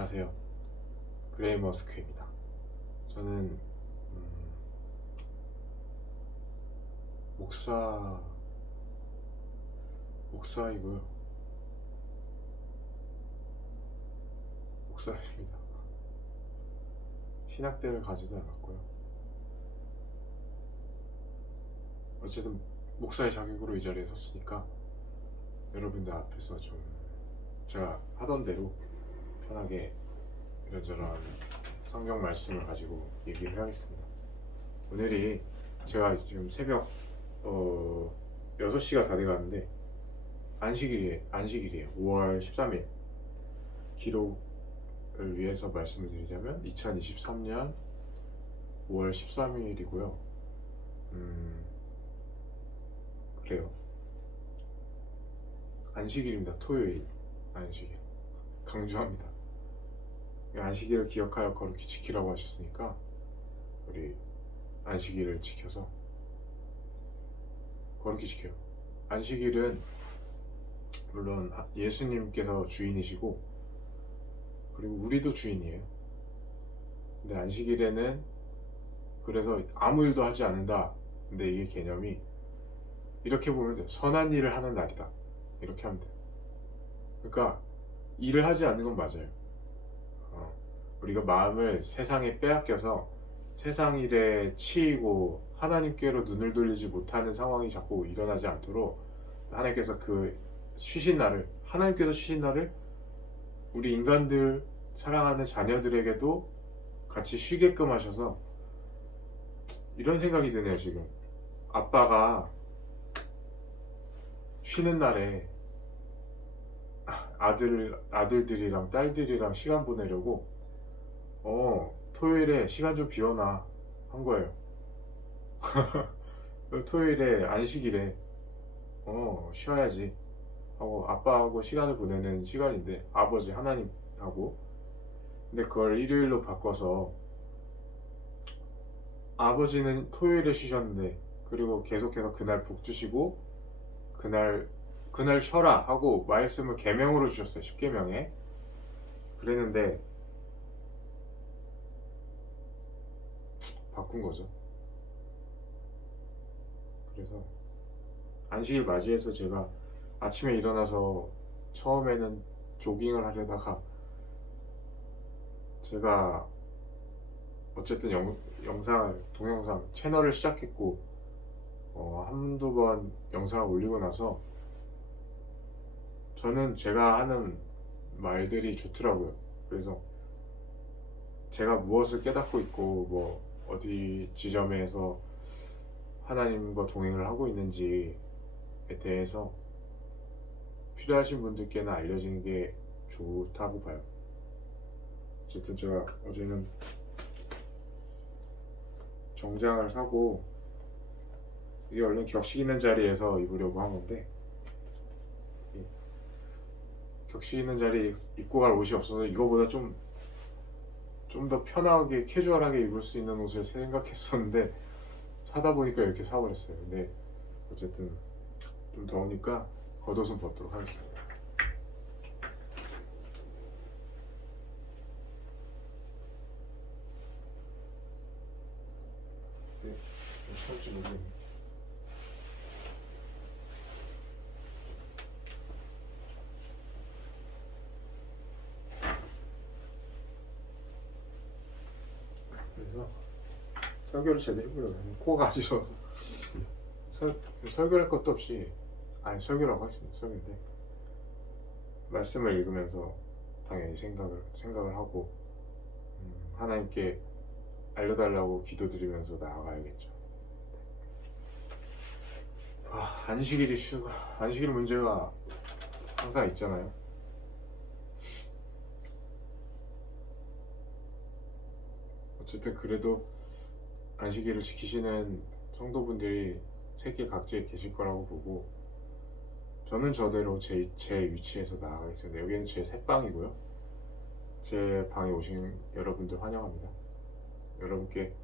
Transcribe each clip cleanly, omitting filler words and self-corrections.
안녕하세요. 그레이 머스크입니다. 저는 목사 목사이고요. 목사입니다. 신학대를 가지도 않았고요. 어쨌든 목사의 자격으로 이 자리에 섰으니까 여러분들 앞에서 좀 제가 하던 대로 편하게 이런저런 성경 말씀을 가지고 얘기를 하겠습니다. 오늘이 제가 지금 새벽 6시가 다 돼가는데 안식일이에요. 5월 13일 기록을 위해서 말씀을 드리자면 2023년 5월 13일이고요. 그래요. 안식일입니다. 토요일 안식일. 강조합니다. 안식일을 기억하여 거룩히 지키라고 하셨으니까 우리 안식일을 지켜서 거룩히 지켜요. 안식일은 물론 예수님께서 주인이시고 그리고 우리도 주인이에요. 근데 안식일에는 그래서 아무 일도 하지 않는다. 근데 이게 개념이 이렇게 보면 돼요. 선한 일을 하는 날이다. 이렇게 하면 돼요. 그러니까 일을 하지 않는 건 맞아요. 우리가 마음을 세상에 빼앗겨서 세상 일에 치이고 하나님께로 눈을 돌리지 못하는 상황이 자꾸 일어나지 않도록 하나님께서 하나님께서 쉬신 날을 우리 인간들 사랑하는 자녀들에게도 같이 쉬게끔 하셔서 이런 생각이 드네요. 지금 아빠가 쉬는 날에 아들들이랑 딸들이랑 시간 보내려고 토요일에 시간 좀 비워놔 한 거예요. 토요일에 안식일에 쉬어야지 하고 아빠하고 시간을 보내는 시간인데 아버지 하나님하고. 근데 그걸 일요일로 바꿔서 아버지는 토요일에 쉬셨는데 그리고 계속해서 그날 복 주시고 그날 쉬어라 하고 말씀을 계명으로 주셨어요. 10계명에 그랬는데 바꾼 거죠. 그래서 안식일 맞이해서 제가 아침에 일어나서 처음에는 조깅을 하려다가 제가 어쨌든 동영상 채널을 시작했고 한두 번 영상을 올리고 나서 저는 제가 하는 말들이 좋더라고요. 그래서 제가 무엇을 깨닫고 있고 뭐 어디 지점에서 하나님과 동행을 하고 있는지에 대해서 필요하신 분들께는 알려지는 게 좋다고 봐요. 어쨌든 제가 어제는 정장을 사고 이게 원래 격식 있는 자리에서 입으려고 하는데 격식 있는 자리에 입고 갈 옷이 없어서 이거보다 좀 더 편하게 캐주얼하게 입을 수 있는 옷을 생각했었는데 사다 보니까 이렇게 사버렸어요. 근데 어쨌든 좀 더우니까 겉옷은 벗도록 하겠습니다. 네, 설지 모르겠네. 그래서 설교를 제대로 해보려고 했는데 코가 아쉬워서 설교할 것도 없이 설교라고 하시네요. 설교인데 말씀을 읽으면서 당연히 생각을 하고 하나님께 알려달라고 기도드리면서 나아가야겠죠. 안식일 문제가 항상 있잖아요. 어쨌든 그래도 안식일을 지키시는 성도분들이 세계 각지에 계실 거라고 보고 저는 저대로 제 위치에서 나아가겠습니다. 여기는 제 새방이고요. 제 방에 오신 여러분들 환영합니다. 여러분께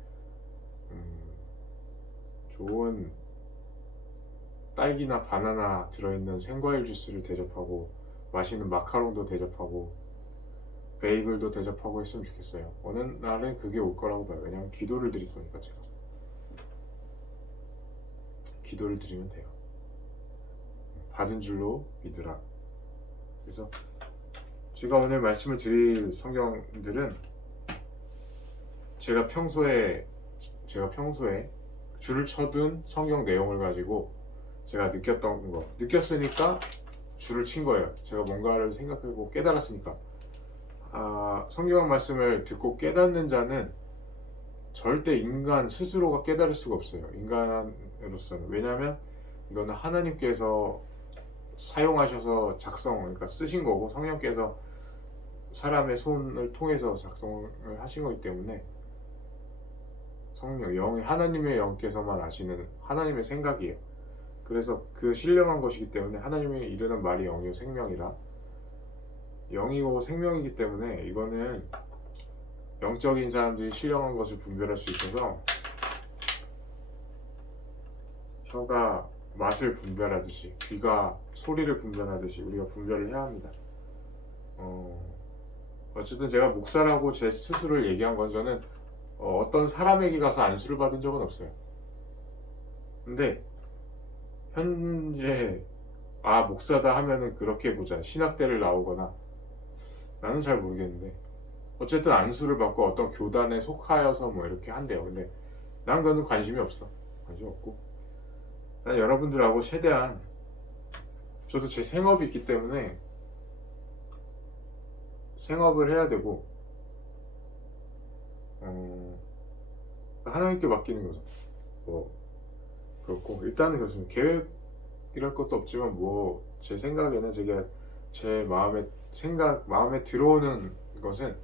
좋은 딸기나 바나나 들어있는 생과일 주스를 대접하고 맛있는 마카롱도 대접하고 베이글도 대접하고 했으면 좋겠어요. 어느 날은 그게 올 거라고 봐요. 왜냐면 기도를 드릴 거니까 제가. 기도를 드리면 돼요. 받은 줄로 믿으라. 그래서 제가 오늘 말씀을 드릴 성경들은 제가 평소에 줄을 쳐둔 성경 내용을 가지고 제가 느꼈으니까 줄을 친 거예요. 제가 뭔가를 생각하고 깨달았으니까. 성경 말씀을 듣고 깨닫는 자는 절대 인간 스스로가 깨달을 수가 없어요. 인간으로서는. 왜냐하면 이거는 하나님께서 사용하셔서 그러니까 쓰신 거고, 성령께서 사람의 손을 통해서 작성을 하신 거기 때문에 하나님의 영께서만 아시는 하나님의 생각이에요. 그래서 그 신령한 것이기 때문에 하나님이 이르는 말이 영이요 생명이라, 영이고 생명이기 때문에 이거는 영적인 사람들이 신령한 것을 분별할 수 있어서 혀가 맛을 분별하듯이, 귀가 소리를 분별하듯이 우리가 분별을 해야 합니다. 어쨌든 제가 목사라고 제 스스로를 얘기한 건, 저는 어떤 사람에게 가서 안수를 받은 적은 없어요. 근데 현재 목사다 하면은 그렇게 보자, 신학대를 나오거나, 나는 잘 모르겠는데 어쨌든 안수를 받고 어떤 교단에 속하여서 뭐 이렇게 한대요. 근데 난 그거는 관심 없고, 난 여러분들하고 최대한, 저도 제 생업이 있기 때문에 생업을 해야 되고, 하나님께 맡기는 거죠. 뭐 그렇고, 일단은 그렇습니다. 계획이랄 것도 없지만 제 생각에는 제 마음에 들어오는 것은,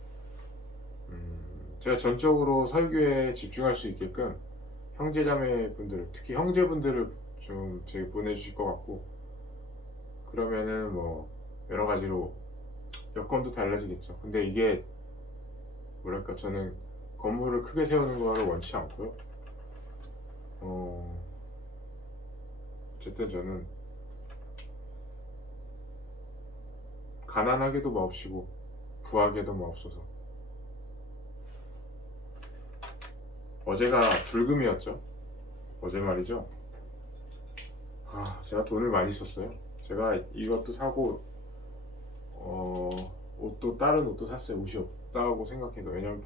제가 전적으로 설교에 집중할 수 있게끔 형제자매분들, 특히 형제분들을 좀 제게 보내주실 것 같고, 그러면은 뭐 여러 가지로 여건도 달라지겠죠. 근데 이게 뭐랄까, 저는 건물을 크게 세우는 거를 원치 않고요. 어쨌든 저는 가난하게도 마옵시고 부하게도 마옵소서. 어제가 불금이었죠. 어제 말이죠. 제가 돈을 많이 썼어요. 제가 이것도 사고 다른 옷도 샀어요. 옷이 없다고 생각해도. 왜냐면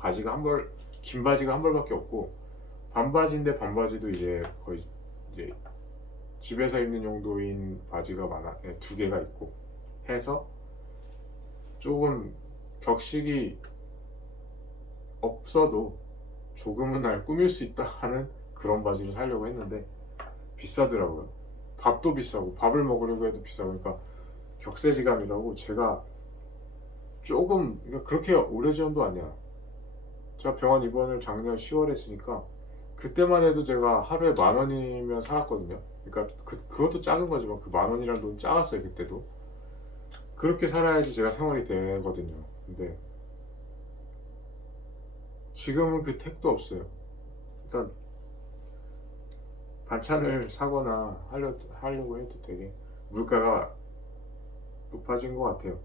긴 바지가 한 벌밖에 없고, 반바지인데 반바지도 이제 거의 집에서 입는 용도인 바지가 두 개가 있고 해서 조금 격식이 없어도 조금은 날 꾸밀 수 있다 하는 그런 바지를 사려고 했는데 비싸더라고요. 밥도 비싸고, 밥을 먹으려고 해도 비싸고, 그러니까 격세지감이라고. 제가 조금, 그러니까 그렇게 오래전도 아니야. 제가 병원 입원을 작년 10월에 했으니까 그때만 해도 제가 하루에 10,000원이면 살았거든요. 그러니까 그것도 작은 거지만 그 10,000원이라는 돈 작았어요. 그때도. 그렇게 살아야지 제가 생활이 되거든요. 근데 지금은 그 택도 없어요. 일단 반찬을 사거나 하려고 해도 되게 물가가 높아진 것 같아요.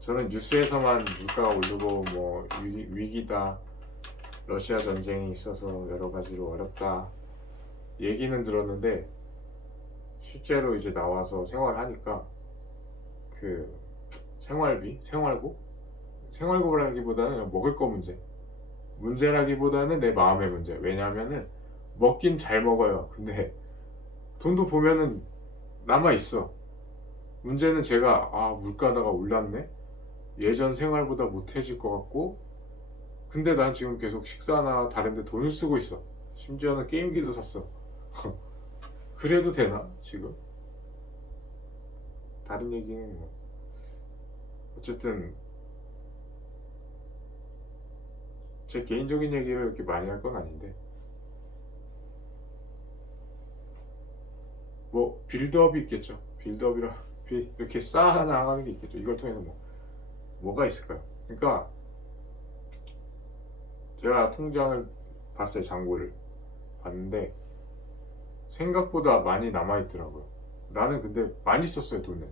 저는 뉴스에서만 물가가 오르고 뭐 위기다, 러시아 전쟁이 있어서 여러 가지로 어렵다 얘기는 들었는데, 실제로 이제 나와서 생활하니까 그 생활고라기보다는 그냥 먹을 거 문제라기보다는 내 마음의 문제. 왜냐하면은 먹긴 잘 먹어요. 근데 돈도 보면은 남아 있어. 문제는 제가 물가다가 올랐네, 예전 생활보다 못해질 것 같고, 근데 난 지금 계속 식사나 다른 데 돈을 쓰고 있어. 심지어는 게임기도 샀어. 그래도 되나 지금? 다른 얘기는 뭐 어쨌든 제 개인적인 얘기를 이렇게 많이 할 건 아닌데, 뭐 빌드업이 있겠죠. 이렇게 쌓아나가는 게 있겠죠. 이걸 통해서 뭐가 있을까요? 그러니까 제가 통장을 봤어요. 잔고를 봤는데 생각보다 많이 남아있더라고요. 나는 근데 많이 썼어요, 돈을.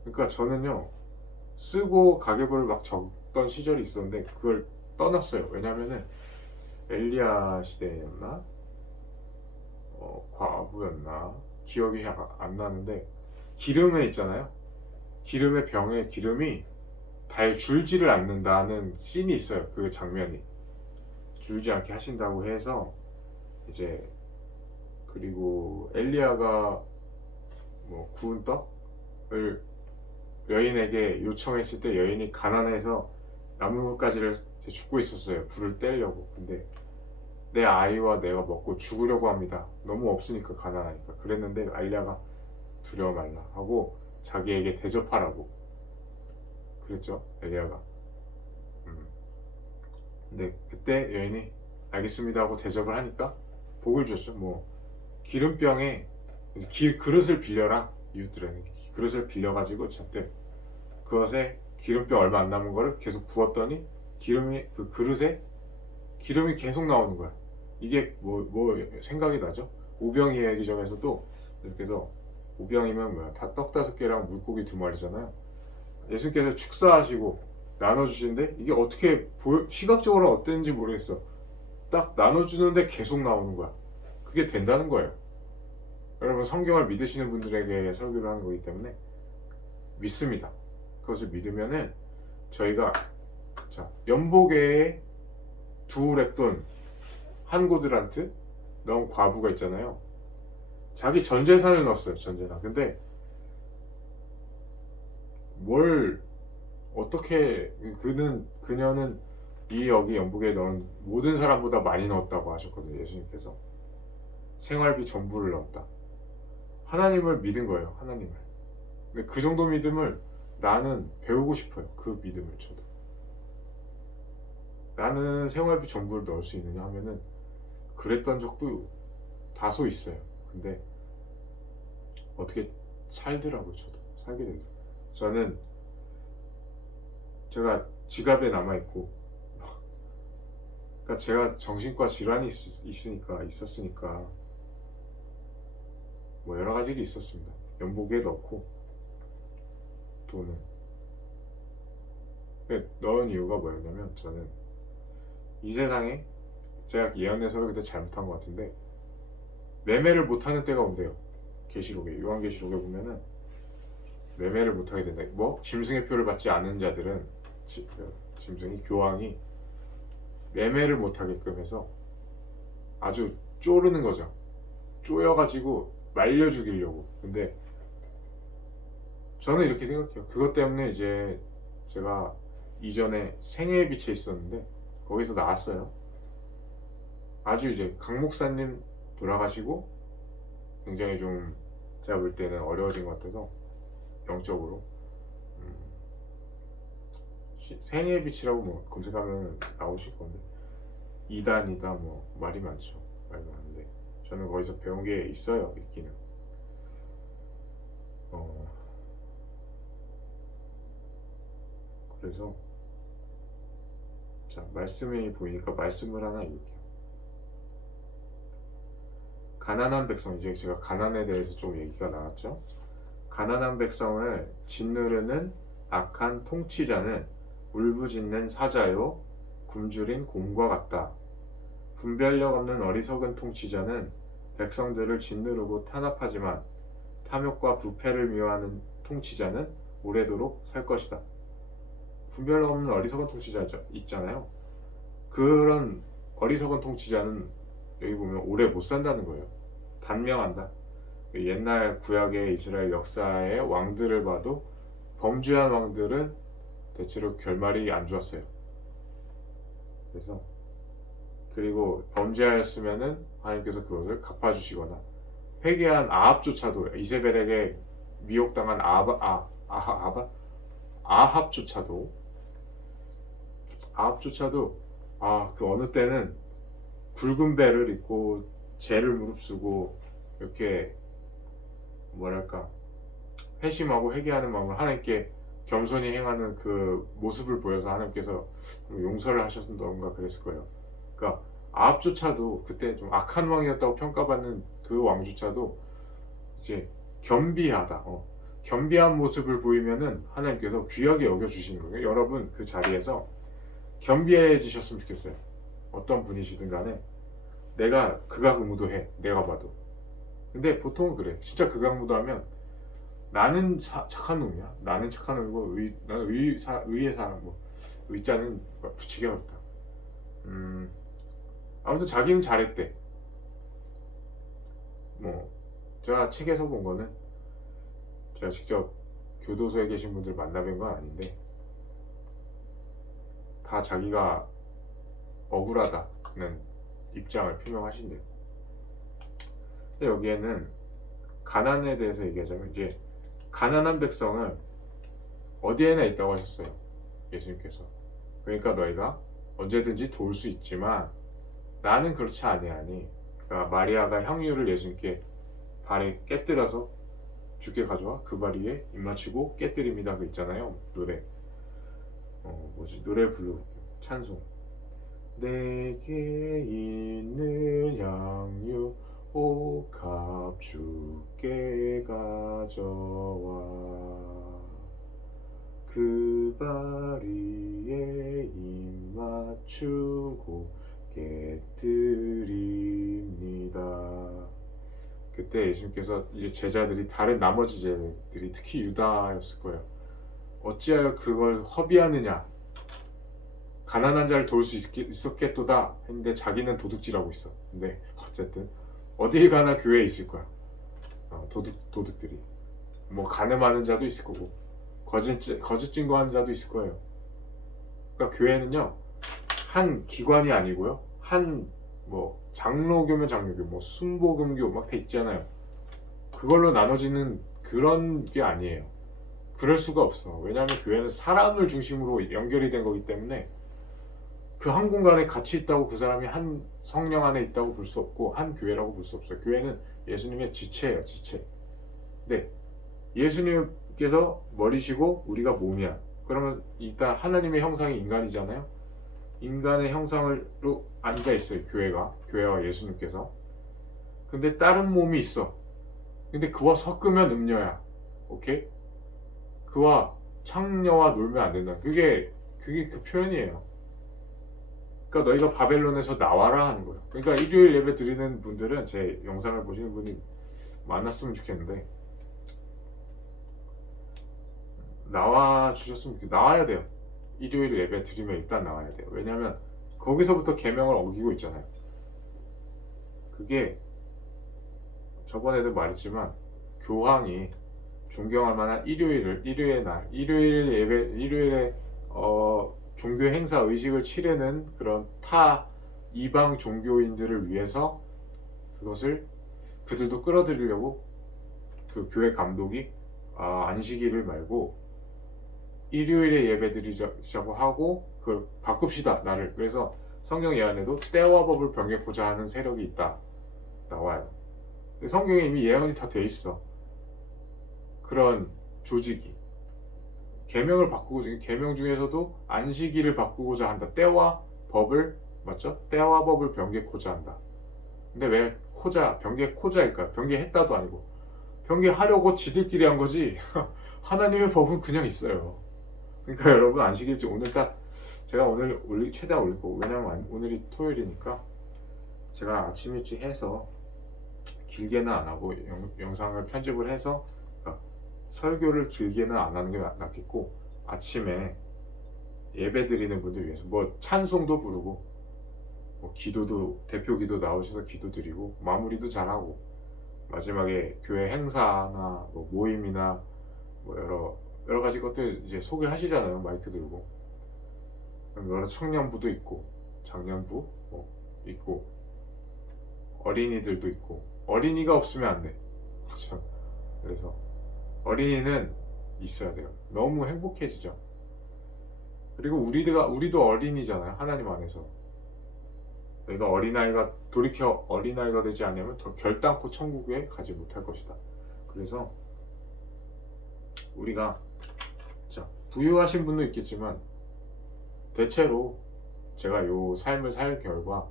그러니까 저는요, 쓰고 가계부를 막 있었던 시절이 있었는데 그걸 떠났어요. 왜냐면은 엘리야 시대였나? 과부였나? 기억이 안 나는데 기름에 있잖아요. 기름의 병에 기름이 달 줄지를 않는다는 씬이 있어요. 그 장면이 줄지 않게 하신다고 해서 이제 그리고 엘리야가 뭐 구운 떡을 여인에게 요청했을 때 여인이 가난해서 나뭇가지를 줍고 있었어요. 불을 떼려고. 근데 내 아이와 내가 먹고 죽으려고 합니다. 너무 없으니까 가난하니까. 그랬는데 엘리야가 두려워 말라 하고 자기에게 대접하라고 그랬죠. 엘리야가. 근데 그때 여인이 알겠습니다 하고 대접을 하니까 복을 줬죠. 뭐 기름병에 그릇을 빌려라. 이웃들에게 그릇을 빌려가지고 잣대 그것에 기름병 얼마 안 남은 거를 계속 부었더니 기름이 그 그릇에 기름이 계속 나오는 거야. 이게 뭐 생각이 나죠? 오병 이야기점에서도 이렇게 해서 오병이면 뭐야? 떡 5개랑 물고기 2마리잖아요. 예수님께서 축사하시고 나눠주시는데 이게 어떻게 시각적으로 어땠는지 모르겠어. 딱 나눠주는데 계속 나오는 거야. 그게 된다는 거예요. 여러분 성경을 믿으시는 분들에게 설교를 하는 거기 때문에 믿습니다. 그것을 믿으면은 저희가 자 연보계에 2랩돈 한 고드란트 넣은 과부가 있잖아요. 자기 전 재산을 넣었어요. 전 재산. 근데 뭘 어떻게 그녀는 이 여기 연복에 넣은 모든 사람보다 많이 넣었다고 하셨거든요. 예수님께서 생활비 전부를 넣었다. 하나님을 믿은 거예요. 하나님을. 근데 그 정도 믿음을 나는 배우고 싶어요. 그 믿음을 저도. 나는 생활비 전부를 넣을 수 있느냐 하면은 그랬던 적도 다소 있어요. 근데 어떻게 살더라고요. 저도 살게 되죠. 저는 제가 지갑에 남아있고 그러니까 제가 정신과 질환이 있었으니까 뭐 여러 가지 일이 있었습니다. 연복에 넣고 돈을 넣은 이유가 뭐였냐면 저는 이 세상에 제가 예언에서 그때 잘못한 것 같은데 매매를 못하는 때가 온대요. 계시록에 요한계시록에 보면은 매매를 못하게 된다. 뭐 짐승의 표를 받지 않은 자들은 짐승이 교황이 매매를 못하게끔 해서 아주 쪼르는 거죠. 쪼여가지고 말려 죽이려고. 근데 저는 이렇게 생각해요. 그것 때문에 이제 제가 이전에 생애의 빛에 있었는데 거기서 나왔어요. 아주 이제 강 목사님 돌아가시고 굉장히 좀 제가 볼 때는 어려워진 것 같아서 영적으로 생애의 빛이라고 뭐 검색하면 나오실 건데 이단이다 뭐 말이 많죠. 말이 많은데 저는 거기서 배운 게 있어요. 있기는 그래서 자 말씀이 보이니까 말씀을 하나 읽을게요. 가난한 백성, 이제 제가 가난에 대해서 좀 얘기가 나왔죠. 가난한 백성을 짓누르는 악한 통치자는 울부짖는 사자요 굶주린 곰과 같다. 분별력 없는 어리석은 통치자는 백성들을 짓누르고 탄압하지만 탐욕과 부패를 미워하는 통치자는 오래도록 살 것이다. 분별력 없는 어리석은 통치자 있잖아요. 그런 어리석은 통치자는 여기 보면 오래 못 산다는 거예요. 단명한다. 옛날 구약의 이스라엘 역사의 왕들을 봐도 범죄한 왕들은 대체로 결말이 안 좋았어요. 그리고 범죄하였으면은 하나님께서 그것을 갚아주시거나 회개한 아합조차도 이세벨에게 미혹당한 아합조차도 그 어느 때는 굵은 배를 입고 죄를 무릅쓰고 이렇게 뭐랄까 회심하고 회개하는 마음을 하나님께 겸손히 행하는 그 모습을 보여서 하나님께서 용서를 하셨던가 그랬을 거예요. 그러니까 아합조차도 그때 좀 악한 왕이었다고 평가받는 그 왕조차도 이제 겸비하다. 겸비한 모습을 보이면은 하나님께서 귀하게 여겨주시는 거예요. 여러분 그 자리에서 겸비해지셨으면 좋겠어요. 어떤 분이시든 간에 내가 극악무도해. 내가 봐도. 근데 보통은 그래. 진짜 극악무도하면 나는 착한 놈이야. 나는 착한 놈이고 나는 의의 사람. 뭐 의자는 붙이기 어렵다. 아무튼 자기는 잘했대. 뭐 제가 책에서 본 거는 제가 직접 교도소에 계신 분들 만나뵌 건 아닌데 다 자기가 억울하다는 입장을 표명하신대요. 근데 여기에는 가난에 대해서 얘기하자면 이제 가난한 백성은 어디에나 있다고 하셨어요. 예수님께서. 그러니까 너희가 언제든지 도울 수 있지만 나는 그렇지 아니하니. 그러니까 마리아가 향유를 예수님께 발에 깨뜨려서 주께 가져와 그 발 위에 입 맞추고 깨뜨립니다. 그 있잖아요. 노래. 노래 불러볼게요. 찬송. 내게 있는 향유 옥합 주께 가져와 그 발 위에 입 맞추고 깨뜨립니다. 그때 예수님께서 이제 제자들이 다른 나머지 제자들이 특히 유다였을 거예요. 어찌하여 그걸 허비하느냐? 가난한 자를 도울 수 있었겠도다 했는데 자기는 도둑질하고 있어. 근데 어쨌든 어딜 가나 교회에 있을 거야. 도둑들이. 뭐 간음하는 자도 있을 거고 거짓 증거하는 자도 있을 거예요. 그러니까 교회는요 한 기관이 아니고요 한 뭐 장로교면 장로교, 뭐 순복음교 막 다 있잖아요. 그걸로 나눠지는 그런 게 아니에요. 그럴 수가 없어. 왜냐하면 교회는 사람을 중심으로 연결이 된 거기 때문에 그 한 공간에 같이 있다고 그 사람이 한 성령 안에 있다고 볼 수 없고 한 교회라고 볼 수 없어요. 교회는 예수님의 지체예요, 지체. 네, 예수님께서 머리시고 우리가 몸이야. 그러면 일단 하나님의 형상이 인간이잖아요. 인간의 형상으로 앉아 있어요. 교회와 예수님께서. 근데 다른 몸이 있어. 근데 그와 섞으면 음녀야. 오케이? 그와 창녀와 놀면 안 된다. 그게 그 표현이에요. 그러니까 너희가 바벨론에서 나와라 하는 거예요. 그러니까 일요일 예배 드리는 분들은 제 영상을 보시는 분이 많았으면 좋겠는데 나와 주셨으면 좋겠어요. 나와야 돼요. 일요일 예배 드리면 일단 나와야 돼요. 왜냐하면 거기서부터 계명을 어기고 있잖아요. 그게 저번에도 말했지만 교황이 존경할 만한 일요일의 날, 일요일에 종교 행사 의식을 치르는 그런 타 이방 종교인들을 위해서 그들도 끌어들이려고 그 교회 감독이 안식일을 말고 일요일에 예배 드리자고 하고 그걸 바꿉시다 날을. 그래서 성경 예언에도 때와 법을 변개코자 하는 세력이 있다 나와요. 성경에 이미 예언이 다 돼 있어. 그런 조직이 계명을 바꾸고, 계명 중에서도 안식일을 바꾸고자 한다. 때와 법을, 맞죠? 때와 법을 변개코자 한다. 근데 왜 변개코자일까요? 변개했다도 아니고 변개하려고 지들끼리 한 거지. 하나님의 법은 그냥 있어요. 그러니까 여러분 안식일지 오늘 제가 오늘 최대한 올릴 거고, 왜냐면 오늘이 토요일이니까 제가 아침 일찍 해서 길게는 안 하고 영상을 편집을 해서 설교를 길게는 안 하는 게 낫겠고, 아침에 예배 드리는 분들 위해서 뭐 찬송도 부르고 뭐 기도도 대표 기도 나오셔서 기도 드리고 마무리도 잘하고 마지막에 교회 행사나 뭐 모임이나 뭐 여러 가지 것들 이제 소개하시잖아요. 마이크 들고. 여러 청년부도 있고 장년부 뭐 있고 어린이들도 있고. 어린이가 없으면 안 돼. 그렇죠? 그래서 어린이는 있어야 돼요. 너무 행복해지죠. 그리고 우리도 어린이잖아요. 하나님 안에서. 내가 돌이켜 어린아이가 되지 않으면 더 결단코 천국에 가지 못할 것이다. 그래서 우리가 부유하신 분도 있겠지만 대체로 제가 요 삶을 살 결과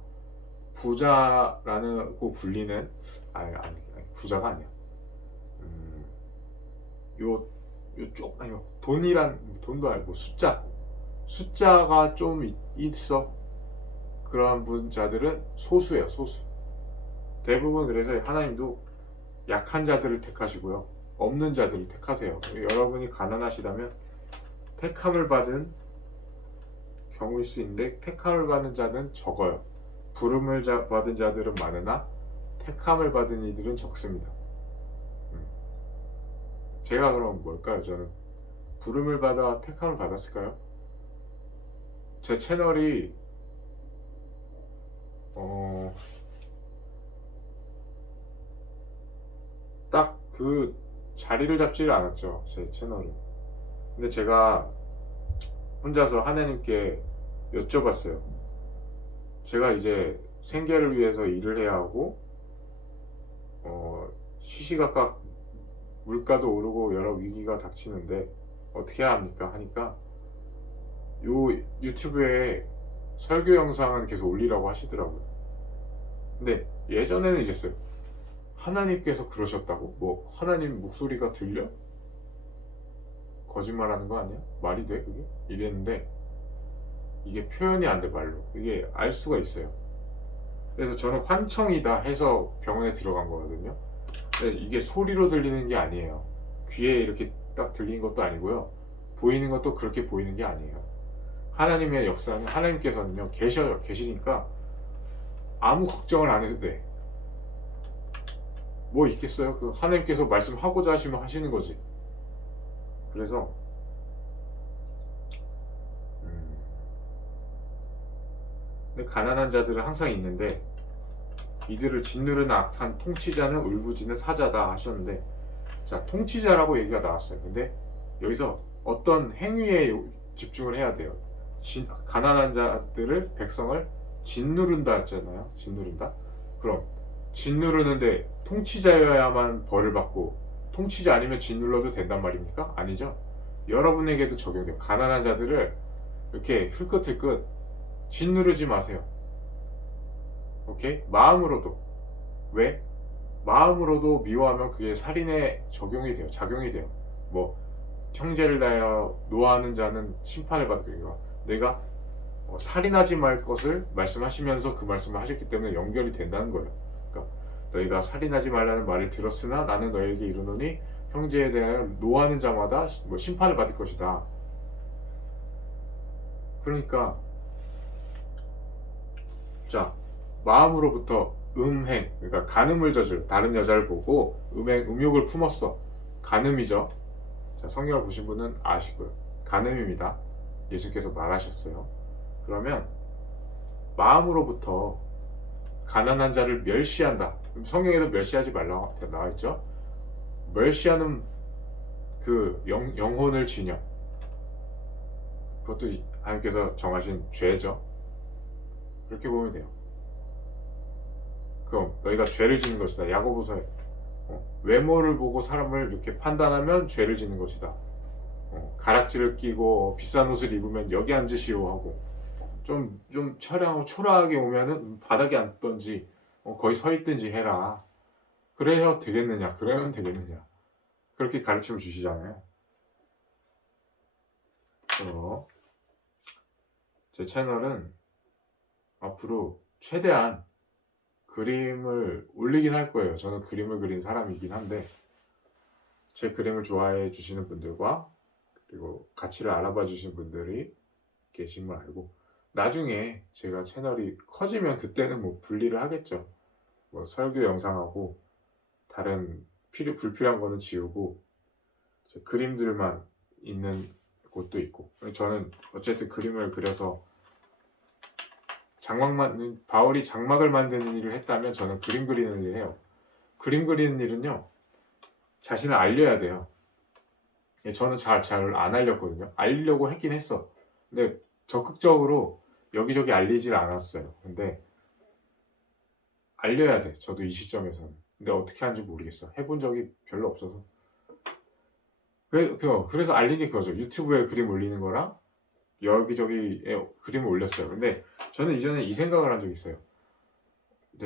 부자라고 불리는 아니 부자가 아니야. 요쪽 아니 돈도 아니고 숫자가 좀 있어. 그러한 분자들은 소수예요, 소수. 대부분 그래서 하나님도 약한 자들을 택하시고요, 없는 자들을 택하세요. 여러분이 가난하시다면 택함을 받은 경우일 수 있는데, 택함을 받은 자는 적어요. 부름을 받은 자들은 많으나 택함을 받은 이들은 적습니다. 제가 그럼 뭘까요? 저는 부름을 받아 택함을 받았을까요? 제 채널이 딱 그 자리를 잡지를 않았죠, 제 채널은. 근데 제가 혼자서 하나님께 여쭤봤어요. 제가 이제 생계를 위해서 일을 해야 하고, 시시각각 물가도 오르고 여러 위기가 닥치는데 어떻게 해야 합니까? 하니까 요 유튜브에 설교 영상은 계속 올리라고 하시더라고요. 근데 예전에는 이랬어요. 하나님께서 그러셨다고? 뭐 하나님 목소리가 들려? 거짓말하는 거 아니야? 말이 돼 그게? 이랬는데 이게 표현이 안 돼, 말로. 이게 알 수가 있어요. 그래서 저는 환청이다 해서 병원에 들어간 거거든요. 근데 이게 소리로 들리는 게 아니에요. 귀에 이렇게 딱 들리는 것도 아니고요, 보이는 것도 그렇게 보이는 게 아니에요. 하나님의 역사는, 하나님께서는요 계시니까 아무 걱정을 안 해도 돼. 뭐 있겠어요? 그 하나님께서 말씀하고자 하시면 하시는 거지. 그래서 근데 가난한 자들은 항상 있는데 이들을 짓누르는 악한 통치자는 울부짖는 사자다 하셨는데, 자, 통치자라고 얘기가 나왔어요. 근데 여기서 어떤 행위에 집중을 해야 돼요. 가난한 자들을, 백성을 짓누른다 했잖아요. 짓누른다. 그럼 짓누르는데 통치자여야만 벌을 받고 통치자 아니면 짓눌러도 된단 말입니까? 아니죠. 여러분에게도 적용돼요. 가난한 자들을 이렇게 흘끗흘끗 짓누르지 마세요. 오케이? 마음으로도. 왜? 마음으로도 미워하면 그게 살인에 적용이 돼요. 작용이 돼요. 뭐 형제를 다하여 노하는 자는 심판을 받으리라. 내가 살인하지 말 것을 말씀하시면서 그 말씀을 하셨기 때문에 연결이 된다는 거예요. 그러니까 너희가 살인하지 말라는 말을 들었으나 나는 너희에게 이르노니 형제에 대하여 노하는 자마다 뭐 심판을 받을 것이다. 그러니까 자, 마음으로부터 음행, 그러니까 간음을 저질, 다른 여자를 보고 음욕을 품었어. 간음이죠. 자, 성경을 보신 분은 아시고요. 간음입니다. 예수께서 말하셨어요. 그러면 마음으로부터 가난한 자를 멸시한다. 성경에도 멸시하지 말라고 나와 있죠. 멸시하는 그 영혼을 지녀. 그것도 하나님께서 정하신 죄죠. 그렇게 보면 돼요. 그럼 너희가 죄를 짓는 것이다. 야고보서에 외모를 보고 사람을 이렇게 판단하면 죄를 짓는 것이다. 가락지를 끼고 비싼 옷을 입으면 여기 앉으시오 하고, 좀 처량하고 초라하게 오면은 바닥에 앉던지 거의 서 있든지 해라. 그래야 되겠느냐? 그러면 되겠느냐? 그렇게 가르침을 주시잖아요. 제 채널은 앞으로 최대한 그림을 올리긴 할 거예요. 저는 그림을 그린 사람이긴 한데, 제 그림을 좋아해 주시는 분들과 그리고 가치를 알아봐 주시는 분들이 계신 걸 알고, 나중에 제가 채널이 커지면 그때는 뭐 분리를 하겠죠. 뭐 설교 영상하고 다른 불필요한 거는 지우고 제 그림들만 있는 곳도 있고. 저는 어쨌든 그림을 그려서 바울이 장막을 만드는 일을 했다면 저는 그림 그리는 일을 해요. 그림 그리는 일은요, 자신을 알려야 돼요. 저는 잘 안 알렸거든요. 알리려고 했긴 했어. 근데 적극적으로 여기저기 알리질 않았어요. 근데 알려야 돼. 저도 이 시점에서는. 근데 어떻게 하는지 모르겠어. 해본 적이 별로 없어서. 그래서 알린 게 그거죠. 유튜브에 그림 올리는 거랑 여기저기에 그림을 올렸어요. 근데 저는 이전에 이 생각을 한 적이 있어요.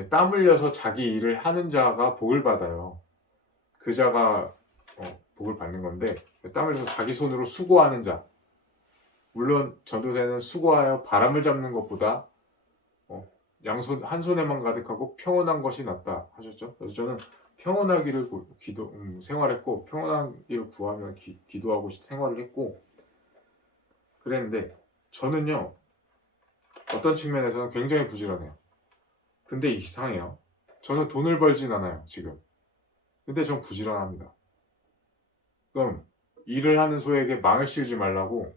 땀 흘려서 자기 일을 하는 자가 복을 받아요. 그 자가 복을 받는 건데, 땀을 흘려서 자기 손으로 수고하는 자. 물론 전도사는 수고하여 바람을 잡는 것보다 양손 한 손에만 가득하고 평온한 것이 낫다 하셨죠. 그래서 저는 평온하기를 생활했고, 평온하기를 구하며 기도하고 생활을 했고 그랬는데, 저는요 어떤 측면에서는 굉장히 부지런해요. 근데 이상해요. 저는 돈을 벌진 않아요 지금. 근데 전 부지런합니다. 그럼 일을 하는 소에게 망을 씌우지 말라고,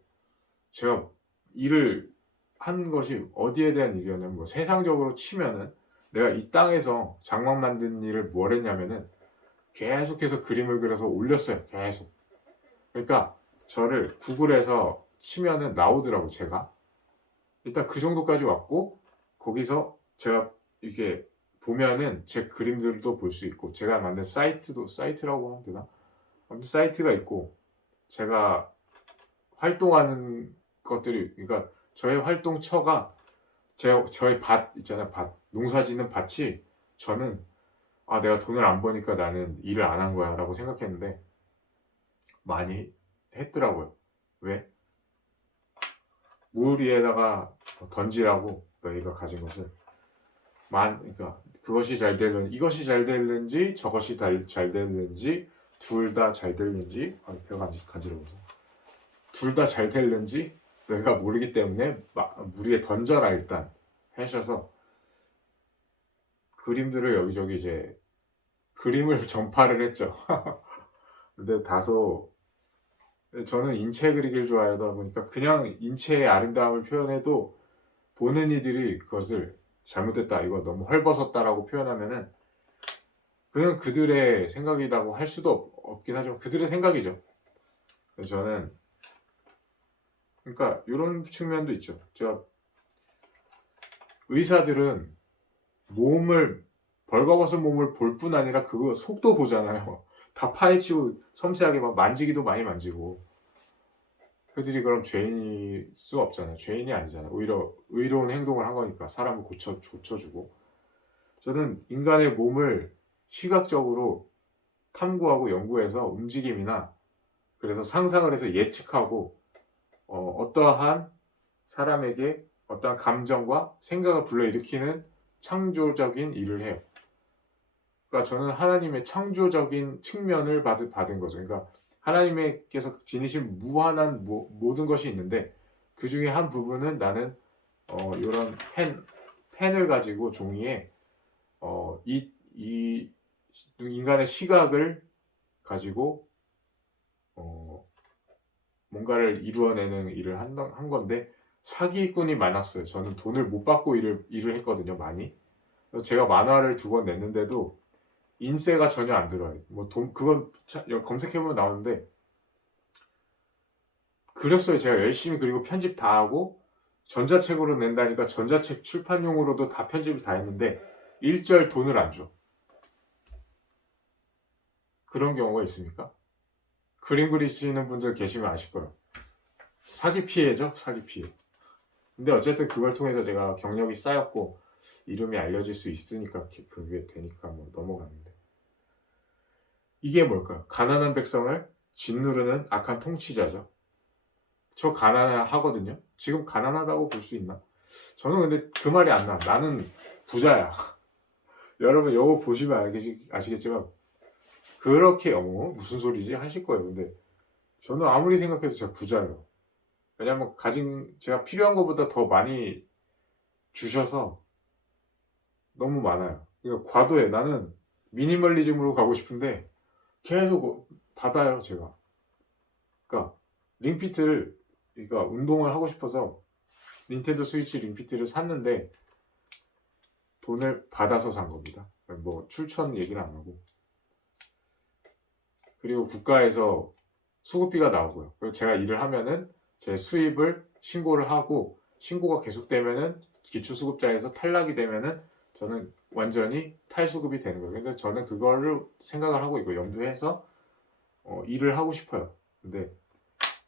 제가 일을 한 것이 어디에 대한 일이었냐면, 뭐 세상적으로 치면은 내가 이 땅에서 장막 만든 일을 뭘 했냐면은 계속해서 그림을 그려서 올렸어요. 계속. 그러니까 저를 구글에서 치면은 나오더라고. 제가 일단 그 정도까지 왔고, 거기서 제가 이게 보면은 제 그림들도 볼 수 있고, 제가 만든 사이트라고 하면 되나? 아무튼 사이트가 있고, 제가 활동하는 것들이, 그러니까 저의 활동처가 저의 밭 있잖아요. 밭. 농사 짓는 밭이, 저는 내가 돈을 안 버니까 나는 일을 안 한 거야 라고 생각했는데 많이 했더라고요. 왜? 물 위에다가 던지라고, 너희가 가진 것을. 그러니까 그것이 잘 되는, 이것이 잘 되는지 저것이 잘 되는지, 둘 다 잘 되는지, 배가 간지러워서 둘 다 잘 되는지 내가 모르기 때문에 물 위에 던져라 일단 하셔서, 그림들을 여기저기 이제 그림을 전파를 했죠. 근데 다소, 저는 인체 그리기를 좋아하다 보니까 그냥 인체의 아름다움을 표현해도 보는 이들이 그것을 잘못됐다, 이거 너무 헐벗었다라고 표현하면은 그냥 그들의 생각이라고 할 수도 없긴 하지만 그들의 생각이죠. 그래서 저는, 그러니까 이런 측면도 있죠. 제가 의사들은 벌거벗은 몸을 볼 뿐 아니라 그거 속도 보잖아요. 다 파헤치고 섬세하게 막 만지기도 많이 만지고. 그들이 그럼 죄인일 수 없잖아요. 죄인이 아니잖아요. 오히려 의로운 행동을 한 거니까, 사람을 고쳐주고. 저는 인간의 몸을 시각적으로 탐구하고 연구해서 움직임이나, 그래서 상상을 해서 예측하고, 어떠한 사람에게 어떠한 감정과 생각을 불러일으키는 창조적인 일을 해요. 그러니까 저는 하나님의 창조적인 측면을 받은 거죠. 그러니까 하나님께서 지니신 무한한 모든 것이 있는데, 그 중에 한 부분은 나는 이런 펜을 가지고 종이에 이 인간의 시각을 가지고 뭔가를 이루어내는 일을 한 건데, 사기꾼이 많았어요. 저는 돈을 못 받고 일을 했거든요, 많이. 그래서 제가 만화를 2권 냈는데도 인세가 전혀 안 들어요. 그건 검색해보면 나오는데, 그렸어요. 제가 열심히 그리고 편집 다 하고, 전자책으로 낸다니까 전자책 출판용으로도 다 편집을 다 했는데 일절 돈을 안 줘. 그런 경우가 있습니까? 그림 그리시는 분들 계시면 아실 거예요. 사기 피해죠, 사기 피해. 근데 어쨌든 그걸 통해서 제가 경력이 쌓였고 이름이 알려질 수 있으니까 그게 되니까 넘어가는데, 이게 뭘까요? 가난한 백성을 짓누르는 악한 통치자죠. 저 가난하거든요. 지금 가난하다고 볼 수 있나? 저는 근데 그 말이 안 나. 나는 부자야. 여러분 이거 보시면 아시겠지만 그렇게 무슨 소리지 하실 거예요. 근데 저는 아무리 생각해도 제가 부자예요. 왜냐면 제가 필요한 것보다 더 많이 주셔서 너무 많아요. 그러니까 과도해. 나는 미니멀리즘으로 가고 싶은데 계속 받아요, 제가. 그러니까 그러니까 운동을 하고 싶어서 닌텐도 스위치 링피트를 샀는데 돈을 받아서 산 겁니다. 출처는 얘기는 안 하고. 그리고 국가에서 수급비가 나오고요. 그리고 제가 일을 하면은 제 수입을 신고를 하고, 신고가 계속되면은 기초수급자에서 탈락이 되면은 저는 완전히 탈수급이 되는 거예요. 근데 저는 그거를 생각을 하고 있고 염두해서 일을 하고 싶어요. 근데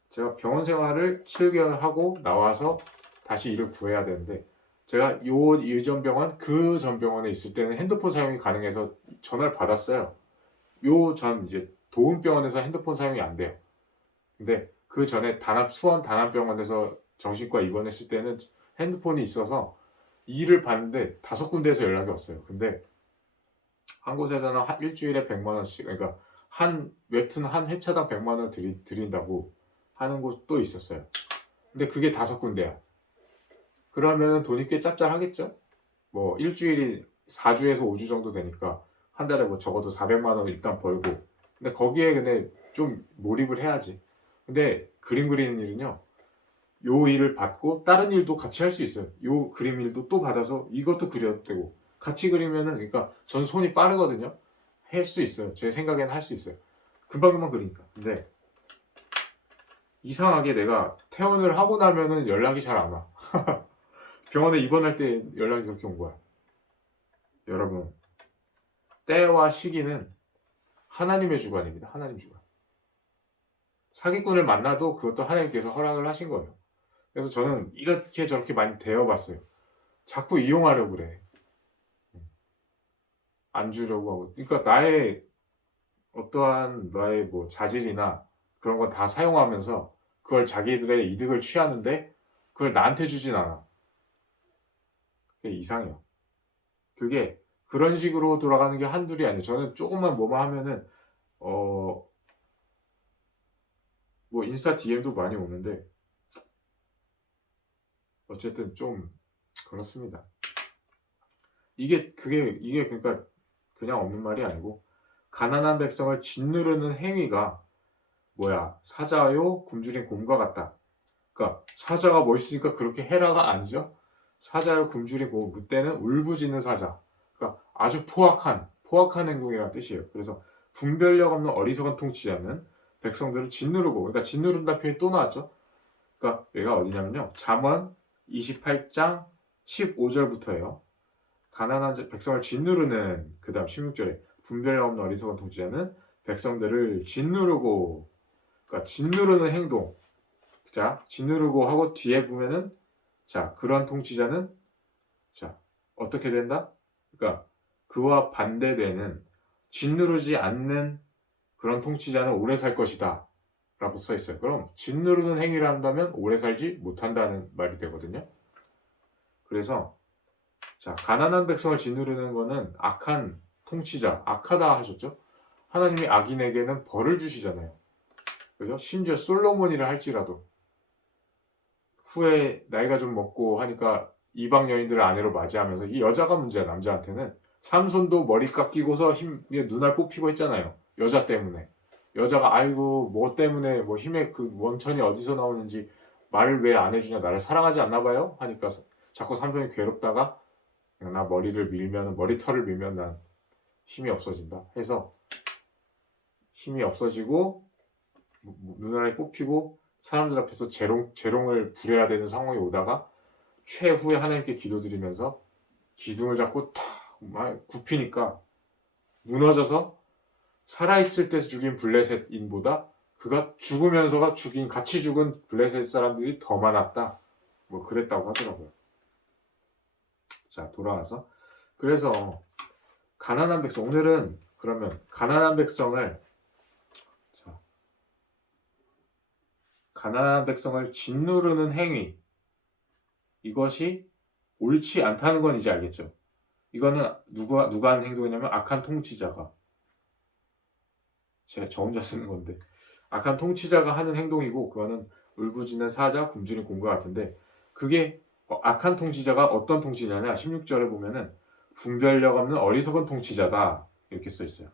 제가 병원 생활을 7개월 하고 나와서 다시 일을 구해야 되는데, 제가 이전 병원, 그 전 병원에 있을 때는 핸드폰 사용이 가능해서 전화를 받았어요. 이제 도움병원에서 핸드폰 사용이 안 돼요. 근데 그 전에 수원 단합병원에서 정신과 입원했을 때는 핸드폰이 있어서 일을 봤는데 5군데에서 연락이 왔어요. 근데 한 곳에서는 일주일에 100만 원씩, 그러니까 웹툰 한 회차당 100만 원 드린다고 하는 곳도 있었어요. 근데 그게 5군데야. 그러면 돈이 꽤 짭짤하겠죠? 뭐 일주일이 4주에서 5주 정도 되니까 한 달에 뭐 적어도 400만 원 일단 벌고. 근데 거기에 근데 좀 몰입을 해야지. 근데 그림 그리는 일은요, 요 일을 받고 다른 일도 같이 할 수 있어요. 요 그림 일도 또 받아서 이것도 그려도 되고 같이 그리면은, 그러니까 전 손이 빠르거든요. 할 수 있어요. 제 생각에는 할 수 있어요. 금방금방 그리니까. 근데 이상하게 내가 퇴원을 하고 나면은 연락이 잘 안 와. 병원에 입원할 때 연락이 그렇게 온 거야. 여러분, 때와 시기는 하나님의 주관입니다. 하나님 주관. 사기꾼을 만나도 그것도 하나님께서 허락을 하신 거예요. 그래서 저는 이렇게 저렇게 많이 대어봤어요. 자꾸 이용하려고 그래. 안 주려고 하고. 그러니까 나의 뭐 자질이나 그런 거 다 사용하면서 그걸 자기들의 이득을 취하는데 그걸 나한테 주진 않아. 그게 이상해요. 그게 그런 식으로 돌아가는 게 한둘이 아니에요. 저는 조금만 뭐만 하면은 뭐 인스타 DM도 많이 오는데 어쨌든 좀 그렇습니다. 이게 그러니까 그냥 없는 말이 아니고, 가난한 백성을 짓누르는 행위가 뭐야, 사자요 굶주린 곰과 같다. 그러니까 사자가 멋있으니까 그렇게 해라가 아니죠. 사자요 굶주린 곰, 그때는 울부짖는 사자. 그러니까 아주 포악한 행동이라는 뜻이에요. 그래서 분별력 없는 어리석은 통치자는 백성들을 짓누르고, 그러니까 짓누른다는 표현이 또 나왔죠. 그러니까 얘가 어디냐면요, 잠언 28장 15절부터예요. 가난한 백성을 짓누르는, 그 다음 16절에 분별 없는 어리석은 통치자는 백성들을 짓누르고, 그러니까 짓누르는 행동. 자, 짓누르고 하고 뒤에 보면은, 자, 그런 통치자는, 자, 어떻게 된다? 그러니까 그와 반대되는 짓누르지 않는 그런 통치자는 오래 살 것이다 라고 써 있어요. 그럼 짓누르는 행위를 한다면 오래 살지 못한다는 말이 되거든요. 그래서 자, 가난한 백성을 짓누르는 거는 악한 통치자, 악하다 하셨죠? 하나님이 악인에게는 벌을 주시잖아요. 그죠? 심지어 솔로몬이라 할지라도 후에 나이가 좀 먹고 하니까 이방 여인들을 아내로 맞이하면서, 이 여자가 문제야. 남자한테는 삼손도 머리 깎이고서 눈알 뽑히고 했잖아요. 여자 때문에. 여자가 아이고 뭐 때문에 뭐 힘의 그 원천이 어디서 나오는지 말을 왜 안 해주냐, 나를 사랑하지 않나 봐요 하니까 자꾸 삼손이 괴롭다가 나 머리털을 밀면 난 힘이 없어진다 해서 힘이 없어지고 눈알이 뽑히고 사람들 앞에서 재롱을 부려야 되는 상황이 오다가 최후에 하나님께 기도드리면서 기둥을 잡고 탁 굽히니까 무너져서 살아있을 때 죽인 블레셋인보다 그가 죽으면서가 같이 죽은 블레셋 사람들이 더 많았다. 뭐 그랬다고 하더라고요. 자, 돌아와서 그래서 가난한 백성, 오늘은 그러면 가난한 백성을 짓누르는 행위, 이것이 옳지 않다는 건 이제 알겠죠. 이거는 누가 하는 행동이냐면 악한 통치자가, 저 혼자 쓰는 건데, 악한 통치자가 하는 행동이고, 그거는 울부짖는 사자, 굶주린 곰과 같은데, 그게 악한 통치자가 어떤 통치자냐, 16절에 보면은 분별력 없는 어리석은 통치자다 이렇게 써 있어요.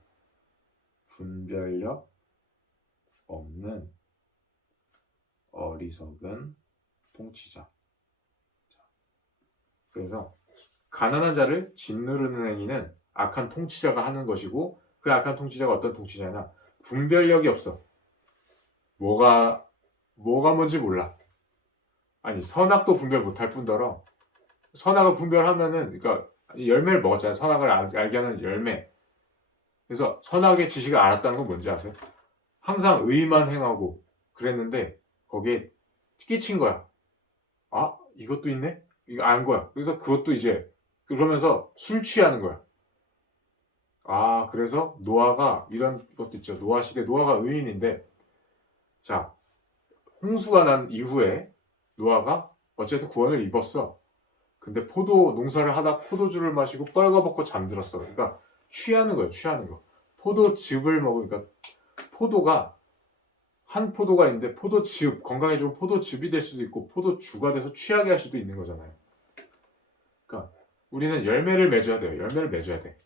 분별력 없는 어리석은 통치자. 그래서 가난한 자를 짓누르는 행위는 악한 통치자가 하는 것이고, 그 악한 통치자가 어떤 통치자냐, 분별력이 없어. 뭐가 뭔지 몰라. 아니, 선악도 분별 못할 뿐더러 선악을 분별하면은, 그러니까 열매를 먹었잖아요. 선악을 알게 하는 열매. 그래서 선악의 지식을 알았다는 건 뭔지 아세요? 항상 의만 행하고 그랬는데 거기에 끼친 거야. 아, 이것도 있네? 이거 안 거야. 그래서 그것도 이제 그러면서 술 취하는 거야. 그래서 노아가 이런 것도 있죠. 노아 시대, 노아가 의인인데, 자, 홍수가 난 이후에 노아가 어쨌든 구원을 입었어. 근데 포도 농사를 하다 포도주를 마시고 뻘거벗고 잠들었어. 그러니까 취하는 거예요, 취하는 거. 포도즙을 먹으니까 포도가 한 포도가 있는데 포도즙, 건강에 좋은 포도즙이 될 수도 있고 포도주가 돼서 취하게 할 수도 있는 거잖아요. 그러니까 우리는 열매를 맺어야 돼요. 열매를 맺어야 돼.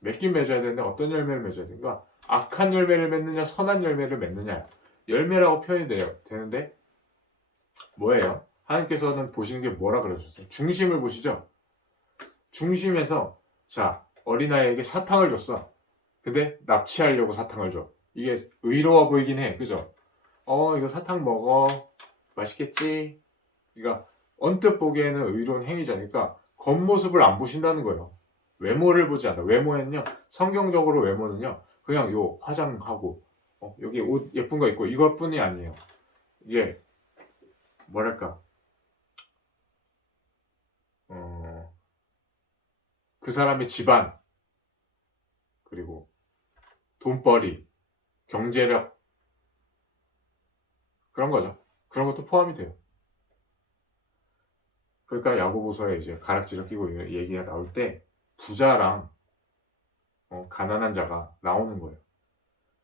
맺긴 맺어야 되는데 어떤 열매를 맺어야 되는가? 악한 열매를 맺느냐, 선한 열매를 맺느냐. 열매라고 표현이 되는데 뭐예요? 하나님께서는 보시는 게 뭐라 그러셨어요? 중심을 보시죠. 중심에서 자, 어린아이에게 사탕을 줬어. 근데 납치하려고 사탕을 줘. 이게 의로워 보이긴 해. 그죠? 이거 사탕 먹어. 맛있겠지? 그러니까 언뜻 보기에는 의로운 행위잖아요. 그러니까 겉모습을 안 보신다는 거예요. 외모를 보지 않아. 외모는요. 성경적으로 외모는요. 그냥 요 화장하고 여기 옷 예쁜 거 입고 이것뿐이 아니에요. 이게 뭐랄까 그 사람의 집안 그리고 돈벌이 경제력 그런 거죠. 그런 것도 포함이 돼요. 그러니까 야고보서에 이제 가락지를 끼고 얘기가 나올 때 부자랑 가난한 자가 나오는 거예요.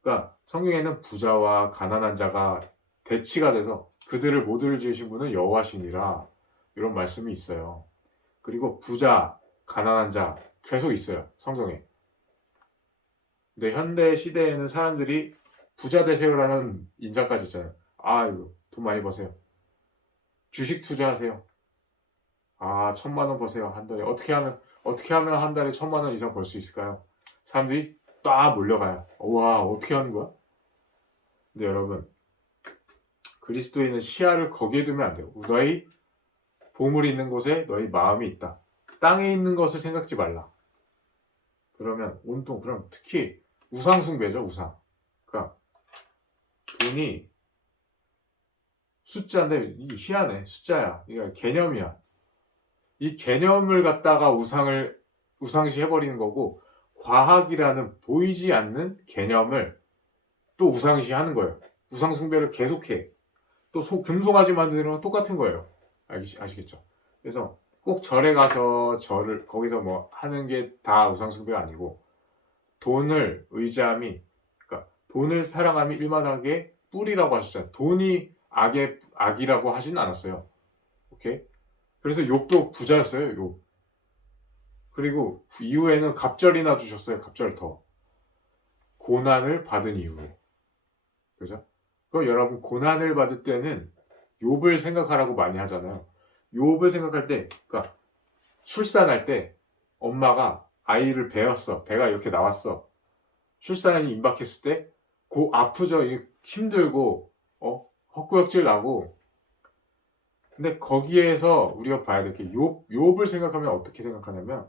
그러니까 성경에는 부자와 가난한 자가 대치가 돼서 그들을 모두를 지으신 분은 여호와시니라 이런 말씀이 있어요. 그리고 부자, 가난한 자 계속 있어요. 성경에. 근데 현대 시대에는 사람들이 부자 되세요라는 인상까지 있잖아요. 이거 돈 많이 버세요. 주식 투자하세요. 1,000만 원 버세요. 한 달에. 어떻게 하면 한 달에 1,000만 원 이상 벌 수 있을까요? 사람들이 딱 몰려가요. 와, 어떻게 하는 거야? 근데 여러분, 그리스도인은 시야를 거기에 두면 안 돼요. 너희 보물이 있는 곳에 너희 마음이 있다. 땅에 있는 것을 생각지 말라. 그러면 그럼 특히 우상숭배죠, 우상. 그러니까 돈이 숫자인데 이 희한해. 숫자야. 이게 개념이야. 이 개념을 갖다가 우상시 해버리는 거고 과학이라는 보이지 않는 개념을 또 우상시 하는 거예요. 우상숭배를 계속해. 또 금송아지 만드는 건 똑같은 거예요. 아시겠죠? 그래서 꼭 절에 가서 거기서 뭐 하는 게 다 우상숭배가 아니고 돈을 의지함이 그러니까 돈을 사랑함이 일만하게 뿌리라고 하셨잖아요. 돈이 악이라고 하진 않았어요. 오케이? 그래서 욥도 부자였어요. 욥. 그리고 이후에는 갑절이나 주셨어요. 갑절 더. 고난을 받은 이후에. 그죠? 그럼 여러분 고난을 받을 때는 욥을 생각하라고 많이 하잖아요. 욥을 생각할 때, 그러니까 출산할 때 엄마가 아이를 배웠어. 배가 이렇게 나왔어. 출산이 임박했을 때, 아프죠. 힘들고, 헛구역질 나고. 근데 거기에서 우리가 봐야 될 게 욥을 생각하면 어떻게 생각하냐면,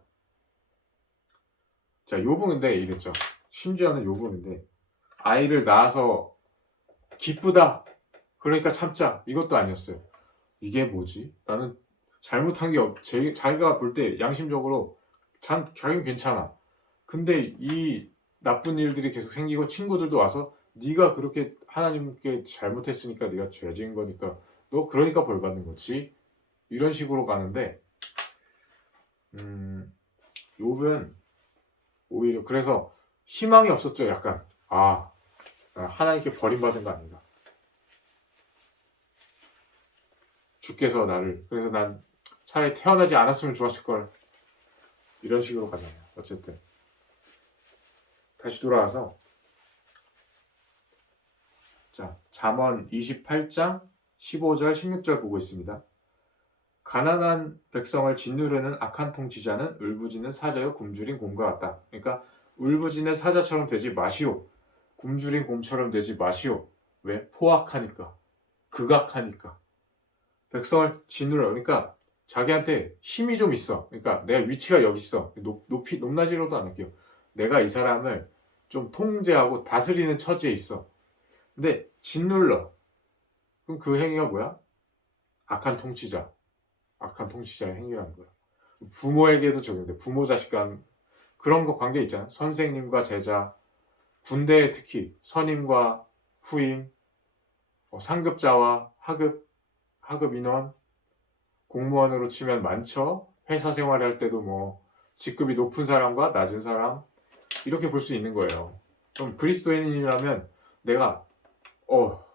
자, 욥은 근데 이랬죠. 심지어는 욥은 근데 아이를 낳아서 기쁘다. 그러니까 참자. 이것도 아니었어요. 이게 뭐지? 나는 잘못한 게 자기가 볼 때 양심적으로 자기는 괜찮아. 근데 이 나쁜 일들이 계속 생기고 친구들도 와서 네가 그렇게 하나님께 잘못했으니까 네가 죄 지은 거니까 너 그러니까 벌 받는 거지. 이런 식으로 가는데 욥은 오히려 그래서 희망이 없었죠. 약간 하나님께 버림받은 거 아닌가. 주께서 그래서 난 차라리 태어나지 않았으면 좋았을걸. 이런 식으로 가잖아요. 어쨌든. 다시 돌아와서. 자, 잠언 28장 15절, 16절 보고 있습니다. 가난한 백성을 짓누르는 악한 통치자는 울부짖는 사자요 굶주린 곰과 같다. 그러니까 울부짖는 사자처럼 되지 마시오. 굶주린 곰처럼 되지 마시오. 왜? 포악하니까. 극악하니까. 백성을 짓눌러. 그러니까 자기한테 힘이 좀 있어. 그러니까 내가 위치가 여기 있어. 높낮이로도 안 할게요. 내가 이 사람을 좀 통제하고 다스리는 처지에 있어. 근데 짓눌러. 그럼 그 행위가 뭐야? 악한 통치자의 행위라는 거야. 부모에게도 적용돼. 부모 자식 간 그런 거 관계 있잖아. 선생님과 제자, 군대에 특히 선임과 후임, 상급자와 하급 인원, 공무원으로 치면 많죠. 회사 생활할 때도 뭐 직급이 높은 사람과 낮은 사람 이렇게 볼 수 있는 거예요. 그럼 그리스도인이라면 내가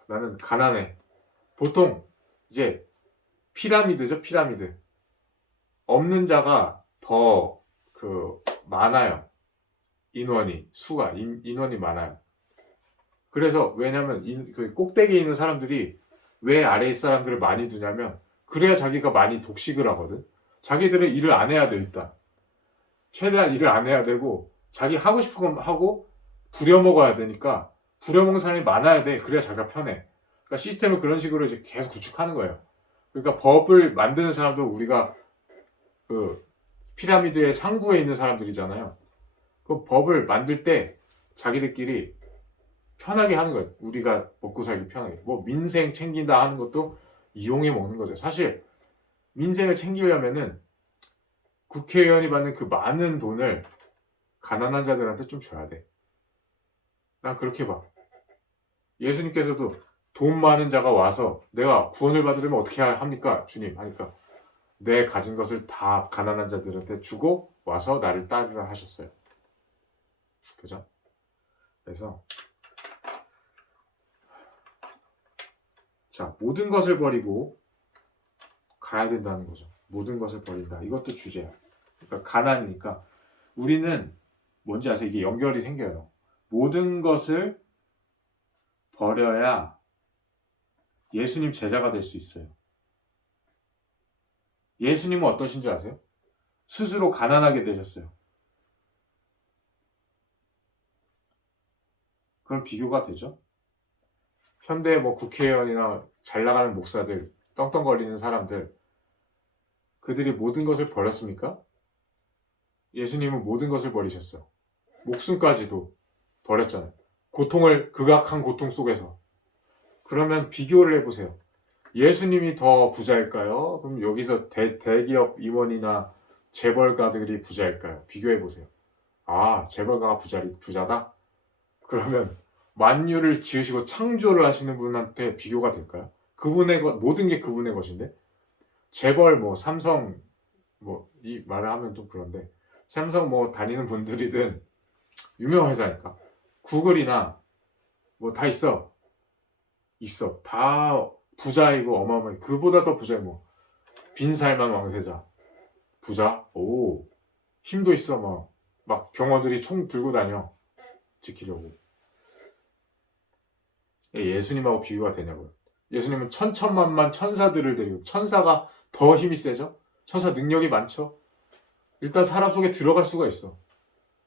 나는 가난해. 보통 이제 피라미드죠, 피라미드. 없는 자가 더 많아요. 인원이 많아요. 그래서 왜냐면 그 꼭대기에 있는 사람들이 왜 아래의 사람들을 많이 두냐면 그래야 자기가 많이 독식을 하거든. 자기들은 일을 안 해야 돼, 일단. 최대한 일을 안 해야 되고 자기 하고 싶은 거 하고 부려먹어야 되니까 부려먹는 사람이 많아야 돼. 그래야 자기가 편해. 그러니까 시스템을 그런 식으로 이제 계속 구축하는 거예요. 그러니까 법을 만드는 사람도 우리가 그 피라미드의 상부에 있는 사람들이잖아요. 그 법을 만들 때 자기들끼리 편하게 하는 거예요. 우리가 먹고 살기 편하게. 뭐 민생 챙긴다 하는 것도 이용해 먹는 거죠. 사실 민생을 챙기려면은 국회의원이 받는 그 많은 돈을 가난한 자들한테 좀 줘야 돼. 난 그렇게 봐. 예수님께서도 돈 많은 자가 와서 내가 구원을 받으려면 어떻게 합니까? 주님 하니까 내 가진 것을 다 가난한 자들한테 주고 와서 나를 따르라 하셨어요. 그죠? 그래서 자, 모든 것을 버리고 가야 된다는 거죠. 모든 것을 버린다. 이것도 주제야. 그러니까 가난이니까 우리는 뭔지 아세요? 이게 연결이 생겨요. 모든 것을 버려야 예수님 제자가 될 수 있어요. 예수님은 어떠신지 아세요? 스스로 가난하게 되셨어요. 그럼 비교가 되죠? 현대 뭐 국회의원이나 잘 나가는 목사들, 떵떵거리는 사람들, 그들이 모든 것을 버렸습니까? 예수님은 모든 것을 버리셨어요. 목숨까지도 버렸잖아요. 극악한 고통 속에서. 그러면 비교를 해보세요. 예수님이 더 부자일까요? 그럼 여기서 대기업 임원이나 재벌가들이 부자일까요? 비교해보세요. 재벌가가 부자다? 그러면 만유를 지으시고 창조를 하시는 분한테 비교가 될까요? 모든 게 그분의 것인데? 재벌, 삼성, 이 말을 하면 좀 그런데, 삼성 다니는 분들이든, 유명한 회사니까. 구글이나, 다 있어. 다 부자이고 어마어마해. 그보다 더 부자이 빈살만 왕세자. 부자? 힘도 있어, 막 병어들이 총 들고 다녀. 지키려고. 예수님하고 비교가 되냐고요. 예수님은 천천만만 천사들을 데리고, 천사가 더 힘이 세죠? 천사 능력이 많죠? 일단 사람 속에 들어갈 수가 있어.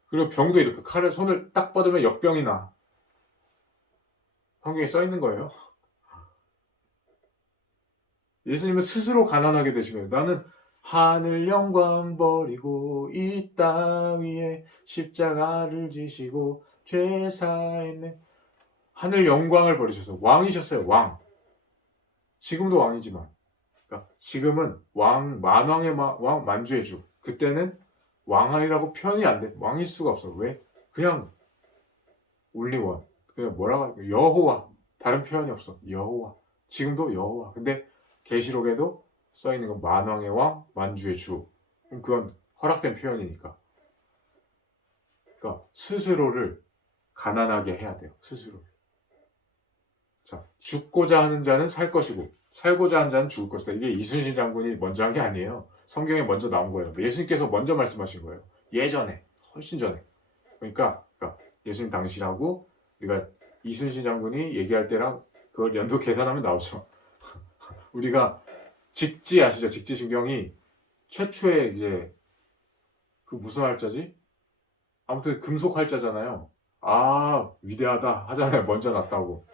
그리고 병도 이렇게 손을 딱 뻗으면 역병이 나. 성경에 써 있는 거예요. 예수님은 스스로 가난하게 되신 거예요. 나는 하늘 영광 버리고 이 땅 위에 십자가를 지시고 죄 사했네. 하늘 영광을 버리셔서 왕이셨어요. 왕. 지금도 왕이지만. 그러니까 지금은 만왕의 왕, 만주의 주. 그때는 왕이라고 표현이 안 돼. 왕일 수가 없어. 왜? 그냥 올리원. 그냥 뭐라고 할까? 여호와. 다른 표현이 없어. 여호와. 지금도 여호와. 근데 계시록에도 써 있는 건 만왕의 왕, 만주의 주. 그럼 그건 허락된 표현이니까. 그러니까 스스로를 가난하게 해야 돼요. 스스로를. 자, 죽고자 하는 자는 살 것이고 살고자 하는 자는 죽을 것이다. 이게 이순신 장군이 먼저 한 게 아니에요. 성경에 먼저 나온 거예요. 예수님께서 먼저 말씀하신 거예요. 예전에, 훨씬 전에. 그러니까 예수님 당시라고 우리가 이순신 장군이 얘기할 때랑 그걸 연도 계산하면 나오죠. 우리가 직지 아시죠? 직지신경이 최초의 이제 그 무슨 활자지? 아무튼 금속 활자잖아요. 위대하다 하잖아요. 먼저 났다고.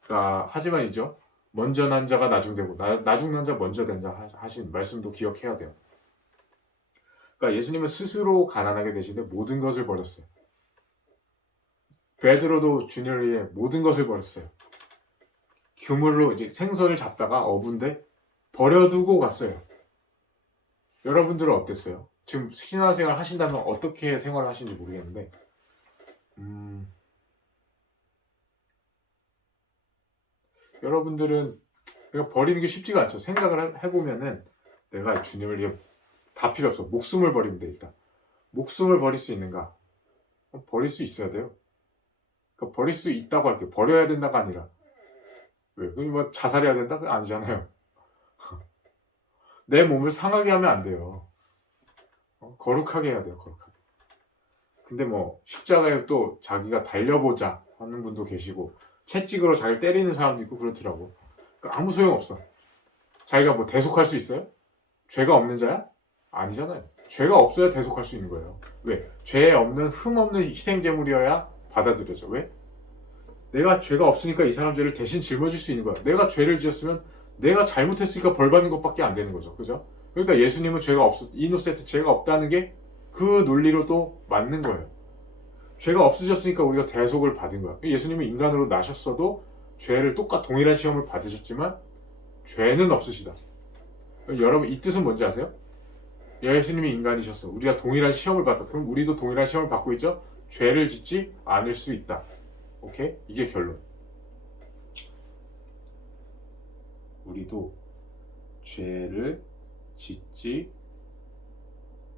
그러니까 하지만이죠. 먼저 난 자가 나중되고 나중 난 자 먼저 된 자 하신 말씀도 기억해야 돼요. 그러니까 예수님은 스스로 가난하게 되시는데 모든 것을 버렸어요. 베드로도 주님을 위해 모든 것을 버렸어요. 그물로 이제 생선을 잡다가 어부인데 버려두고 갔어요. 여러분들은 어땠어요? 지금 신앙생활 하신다면 어떻게 생활을 하시는지 모르겠는데 여러분들은 내가 버리는 게 쉽지가 않죠. 생각을 해보면은 내가 주님을 위해 다 필요 없어. 목숨을 버리면 돼. 일단 목숨을 버릴 수 있는가? 버릴 수 있어야 돼요. 그러니까 버릴 수 있다고 할게요. 버려야 된다가 아니라 왜? 그럼 뭐 자살해야 된다? 그거 아니잖아요. 내 몸을 상하게 하면 안 돼요. 거룩하게 해야 돼요. 거룩하게. 근데 뭐 십자가에 또 자기가 달려보자 하는 분도 계시고 채찍으로 자기를 때리는 사람도 있고 그렇더라고. 그러니까 아무 소용없어. 자기가 뭐 대속할 수 있어요? 죄가 없는 자야? 아니잖아요. 죄가 없어야 대속할 수 있는 거예요. 왜? 죄 없는 흠 없는 희생제물이어야 받아들여져. 왜? 내가 죄가 없으니까 이 사람 죄를 대신 짊어질 수 있는 거야. 내가 죄를 지었으면 내가 잘못했으니까 벌 받는 것밖에 안 되는 거죠. 그죠? 그러니까 예수님은 죄가 이노센트 죄가 없다는 게 그 논리로도 맞는 거예요. 죄가 없으셨으니까 우리가 대속을 받은 거야. 예수님은 인간으로 나셨어도 죄를 동일한 시험을 받으셨지만 죄는 없으시다. 여러분 이 뜻은 뭔지 아세요? 예수님이 인간이셨어. 우리가 동일한 시험을 받았다. 그럼 우리도 동일한 시험을 받고 있죠? 죄를 짓지 않을 수 있다. 오케이? 이게 결론. 우리도 죄를 짓지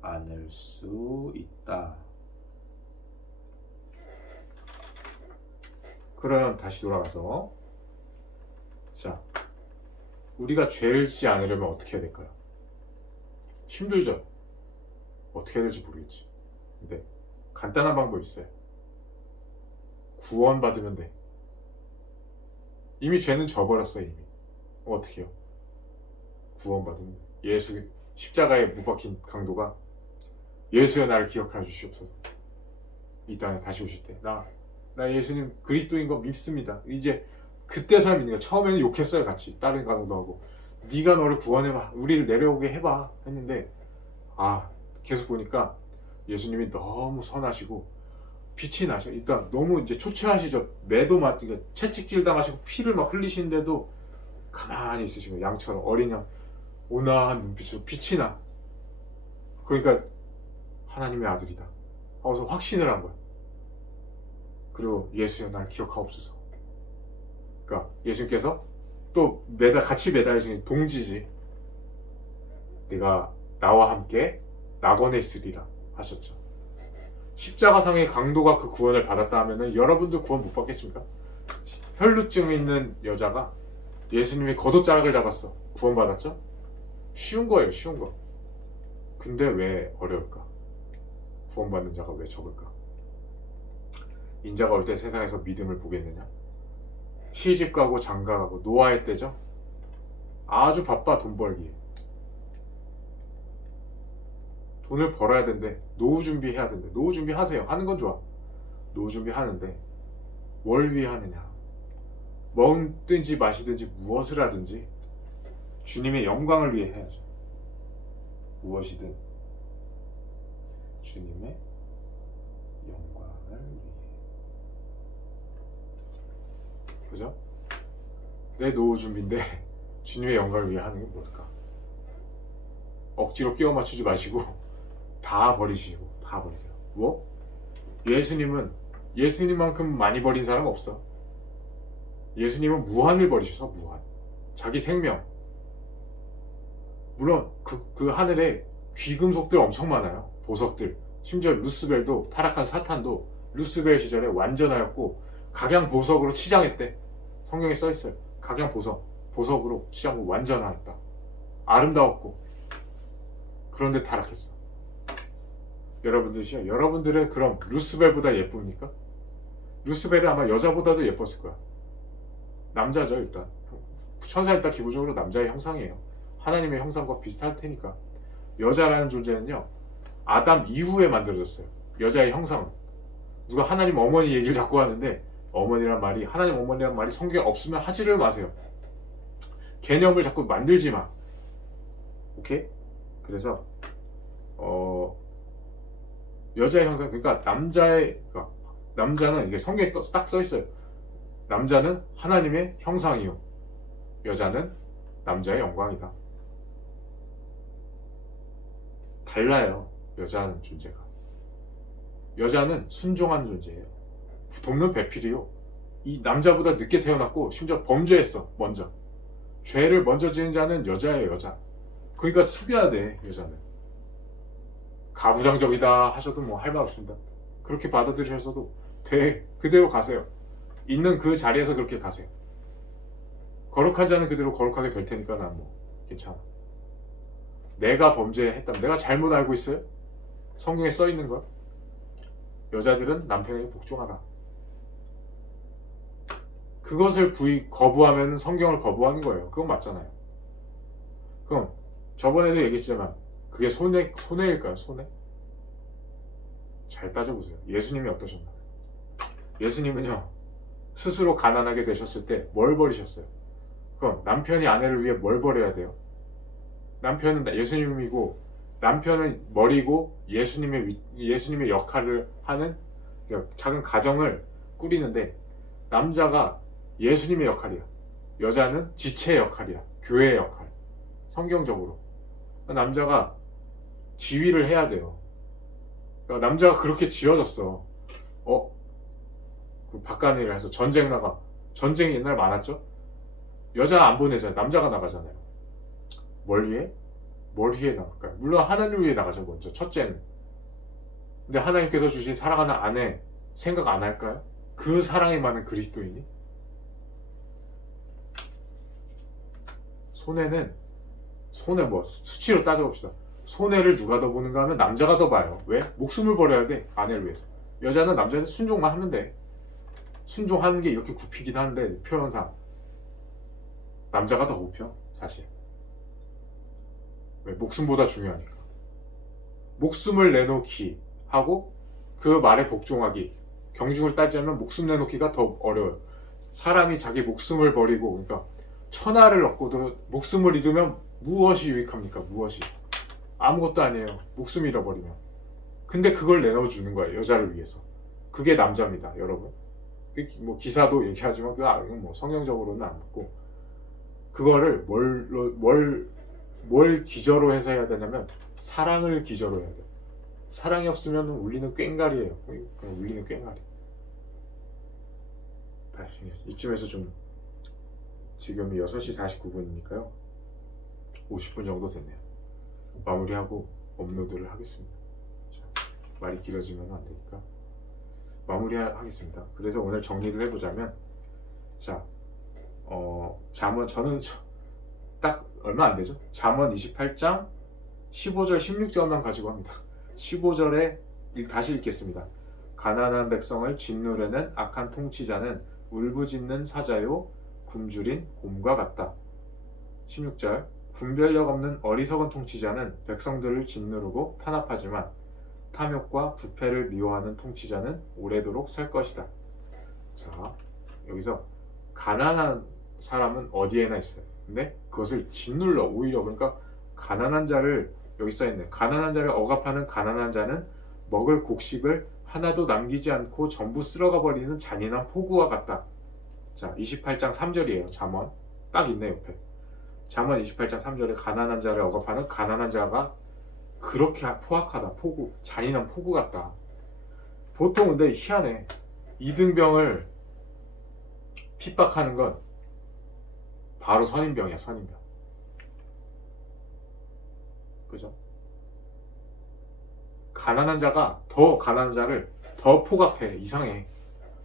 않을 수 있다. 그럼 다시 돌아가서 자, 우리가 죄를 짓지 않으려면 어떻게 해야 될까요? 힘들죠? 어떻게 해야 될지 모르겠지. 근데 간단한 방법이 있어요. 구원받으면 돼. 이미 죄는 져버렸어 이미. 어떻게 해요? 구원받으면 돼. 예수 십자가에 못 박힌 강도가 예수여 나를 기억하여 주시옵소서. 이 땅에 다시 오실 때 나 예수님 그리스도인 거 믿습니다. 이제 그때서야 믿는 거야. 처음에는 욕했어요. 같이 다른 강도도 하고 네가 너를 구원해봐. 우리를 내려오게 해봐 했는데 계속 보니까 예수님이 너무 선하시고 빛이 나셔. 일단 너무 이제 초췌하시죠. 매도 맞고 채찍질 당하시고 피를 막 흘리시는데도 가만히 있으시고 양처럼 어린 양 온화한 눈빛으로 빛이 나. 그러니까 하나님의 아들이다 하고서 확신을 한 거야. 그리고 예수여 날 기억하옵소서. 그러니까 예수님께서 또 같이 매달리신 동지지. 네가 나와 함께 낙원에 있으리라 하셨죠. 십자가상의 강도가 그 구원을 받았다 하면은 여러분도 구원 못 받겠습니까? 혈루증 있는 여자가 예수님이 겉옷자락을 잡았어. 구원 받았죠? 쉬운 거예요. 쉬운 거. 근데 왜 어려울까? 구원받는 자가 왜 적을까? 인자가 올 때 세상에서 믿음을 보겠느냐? 시집 가고 장가 가고 노아의 때죠? 아주 바빠 돈 벌기에. 돈을 벌어야 된대. 노후 준비해야 된대. 노후 준비하세요. 하는 건 좋아. 노후 준비하는데 뭘 위해 하느냐? 먹든지 마시든지 무엇을 하든지 주님의 영광을 위해 해야죠. 무엇이든 주님의 영광을 위해. 그죠? 내 노후 준비인데 주님의 영광을 위해 하는 게 뭘까? 억지로 끼워 맞추지 마시고 다 버리시고 다 버리세요. 뭐? 예수님만큼 많이 버린 사람 없어. 예수님은 무한을 버리셔서 무한. 자기 생명. 물론 그 하늘에 귀금속들 엄청 많아요. 보석들. 심지어 루스벨도 타락한 사탄도 루스벨 시절에 완전하였고 각양보석으로 치장했대. 성경에 써있어요. 각양보석으로 치장하고 완전하였다. 아름다웠고. 그런데 타락했어. 여러분들은 그럼 루스벨보다 예쁩니까? 루스벨은 아마 여자보다도 예뻤을 거야. 남자죠 일단. 천사 일단 기본적으로 남자의 형상이에요. 하나님의 형상과 비슷할 테니까. 여자라는 존재는요 아담 이후에 만들어졌어요. 여자의 형상은. 누가 하나님 어머니 얘기를 자꾸 하는데 하나님 어머니란 말이 성경에 없으면 하지를 마세요. 개념을 자꾸 만들지 마. 오케이? 그래서 여자의 형상, 그러니까 남자는 이게 성경에 딱 써 있어요. 남자는 하나님의 형상이요, 여자는 남자의 영광이다. 달라요. 여자는 존재가. 여자는 순종한 존재예요. 돕는 배필이요. 이 남자보다 늦게 태어났고 심지어 범죄했어. 먼저 죄를 먼저 지은 자는 여자예요. 여자. 그러니까 숙여야 돼. 여자는 가부장적이다 하셔도 뭐 할 말 없습니다. 그렇게 받아들이셔서도 돼. 그대로 가세요. 있는 그 자리에서 그렇게 가세요. 거룩한 자는 그대로 거룩하게 될 테니까 난 뭐 괜찮아. 내가 범죄했다면 내가 잘못 알고 있어요? 성경에 써 있는 걸? 여자들은 남편에게 복종하라. 그것을 거부하면 성경을 거부하는 거예요. 그건 맞잖아요. 그럼 저번에도 얘기했지만 그게 손해일까요? 손해? 잘 따져보세요. 예수님이 어떠셨나요? 예수님은요 스스로 가난하게 되셨을 때 뭘 버리셨어요? 그럼 남편이 아내를 위해 뭘 버려야 돼요? 남편은 예수님이고 남편은 머리고 예수님의 역할을 하는 작은 가정을 꾸리는데 남자가 예수님의 역할이야. 여자는 지체의 역할이야. 교회의 역할. 성경적으로 남자가 지휘를 해야 돼요. 그러니까 남자가 그렇게 지어졌어. 그 바깥일을 해서 전쟁 나가. 전쟁이 옛날에 많았죠? 여자 안 보내잖아요. 남자가 나가잖아요. 뭘 위해? 뭘 위해 나갈까요? 물론 하나님을 위해 나가죠. 먼저 첫째는. 근데 하나님께서 주신 사랑하는 아내 생각 안 할까요? 그 사랑이 많은 그리스도인이? 손해 뭐 수치로 따져봅시다. 손해를 누가 더 보는가 하면 남자가 더 봐요. 왜? 목숨을 버려야 돼. 아내를 위해서. 여자는 남자는 순종만 하면 돼. 순종하는 게 이렇게 굽히긴 한데 표현상 남자가 더 굽혀 사실. 왜? 목숨보다 중요하니까. 목숨을 내놓기 하고 그 말에 복종하기. 경중을 따지자면 목숨 내놓기가 더 어려워요. 사람이 자기 목숨을 버리고 그러니까 천하를 얻고도 목숨을 잃으면 무엇이 유익합니까? 무엇이? 아무것도 아니에요. 목숨 잃어버리면. 근데 그걸 내어주는 거예요. 여자를 위해서. 그게 남자입니다. 여러분. 뭐 기사도 얘기하지만 그건 뭐 성경적으로는 안 맞고 그거를 뭘 기저로 해서 해야 되냐면 사랑을 기저로 해야 돼요. 사랑이 없으면 울리는 꽹과리예요. 그냥 울리는 꽹과리. 다시 이쯤에서 좀 지금이 6시 49분이니까요. 50분 정도 됐네요. 마무리하고 업로드를 하겠습니다. 자, 말이 길어지면 안 되니까 마무리하겠습니다. 그래서 오늘 정리를 해보자면 자, 잠언 저는 딱 얼마 안 되죠? 잠언 28장 15절 16절만 가지고 합니다. 15절에 다시 읽겠습니다. 가난한 백성을 짓누르는 악한 통치자는 울부짖는 사자요 굶주린 곰과 같다. 16절 분별력 없는 어리석은 통치자는 백성들을 짓누르고 탄압하지만 탐욕과 부패를 미워하는 통치자는 오래도록 살 것이다. 자, 여기서 가난한 사람은 어디에나 있어요. 근데 그것을 짓눌러 오히려 그러니까 가난한 자를 여기 써있네. 가난한 자를 억압하는 가난한 자는 먹을 곡식을 하나도 남기지 않고 전부 쓸어가 버리는 잔인한 포구와 같다. 자, 28장 3절이에요. 잠언 딱 있네 옆에. 잠언 28장 3절에 가난한 자를 억압하는 가난한 자가 그렇게 포악하다. 포구, 잔인한 포구 같다. 보통 근데 희한해. 이등병을 핍박하는 건 바로 선임병이야. 선임병. 그죠? 가난한 자가 더 가난한 자를 더 포갑해. 이상해.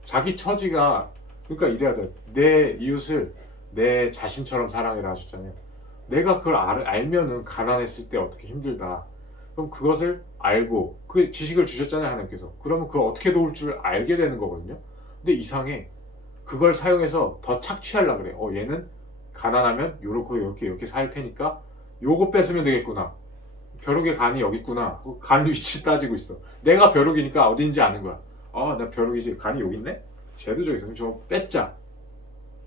자기 처지가 그러니까 이래야 돼. 내 이웃을 내 자신처럼 사랑해라 하셨잖아요. 내가 그걸 알면은 가난했을 때 어떻게 힘들다. 그럼 그것을 알고 그 지식을 주셨잖아요. 하나님께서. 그러면 그걸 어떻게 도울 줄 알게 되는 거거든요. 근데 이상해. 그걸 사용해서 더 착취하려고 그래. 얘는 가난하면 요렇게 살 테니까 요거 뺏으면 되겠구나. 벼룩의 간이 여기 있구나. 간 위치 따지고 있어. 내가 벼룩이니까 어딘지 아는 거야. 나 벼룩이지. 간이 여기 있네? 쟤도 저기 있어. 저거 뺏자.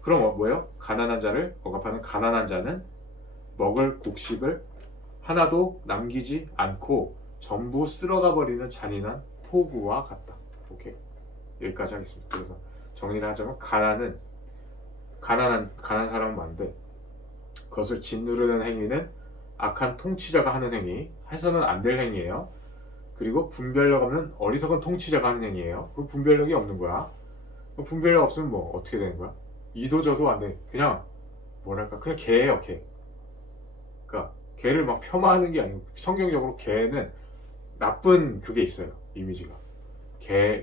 그럼 뭐예요? 가난한 자를 억압하는 가난한 자는 먹을 곡식을 하나도 남기지 않고 전부 쓸어가 버리는 잔인한 포구와 같다. 오케이? 여기까지 하겠습니다. 그래서 정리를 하자면 가난한 사람은 많은데 그것을 짓누르는 행위는 악한 통치자가 하는 행위, 해서는 안 될 행위예요. 그리고 분별력 없는 어리석은 통치자가 하는 행위예요. 그 분별력이 없는 거야. 분별력 없으면 뭐 어떻게 되는 거야? 이도 저도 안 돼. 그냥 뭐랄까 그냥 개예요, 개. 그러니까 개를 막 폄하하는 게 아니고 성경적으로 개는 나쁜 그게 있어요. 이미지가.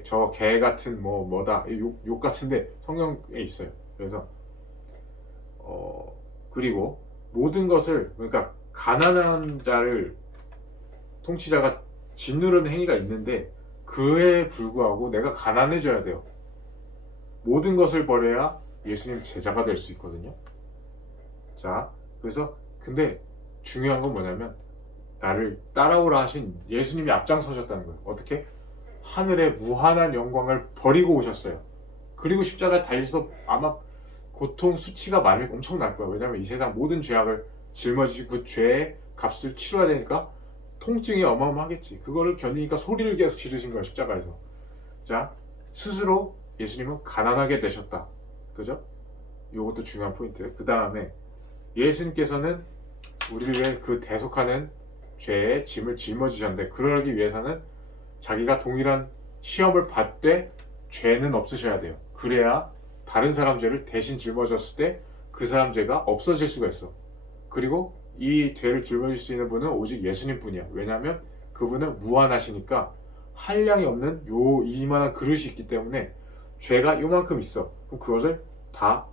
저 개 같은 뭐다 욕 같은데 성경에 있어요. 그래서 그리고 모든 것을 그러니까 가난한 자를 통치자가 짓누르는 행위가 있는데 그에 불구하고 내가 가난해져야 돼요. 모든 것을 버려야 예수님 제자가 될 수 있거든요. 자, 그래서 근데 중요한 건 뭐냐면 나를 따라오라 하신 예수님이 앞장서셨다는 거예요. 어떻게? 하늘의 무한한 영광을 버리고 오셨어요. 그리고 십자가에 달려서 아마 고통 수치가 엄청 날 거예요. 왜냐하면 이 세상 모든 죄악을 짊어지고 그 죄의 값을 치러야 되니까 통증이 어마어마하겠지. 그거를 견디니까 소리를 계속 지르신 거예요. 십자가에서. 자, 스스로 예수님은 가난하게 되셨다. 그죠? 이것도 중요한 포인트예요. 그 다음에 예수님께서는 우리를 위해 그 대속하는 죄의 짐을 짊어지셨는데 그러기 위해서는 자기가 동일한 시험을 받되 죄는 없으셔야 돼요. 그래야 다른 사람 죄를 대신 짊어졌을 때 그 사람 죄가 없어질 수가 있어. 그리고 이 죄를 짊어질 수 있는 분은 오직 예수님 뿐이야. 왜냐하면 그분은 무한하시니까 한량이 없는 이만한 그릇이 있기 때문에 죄가 요만큼 있어. 그럼 그것을 다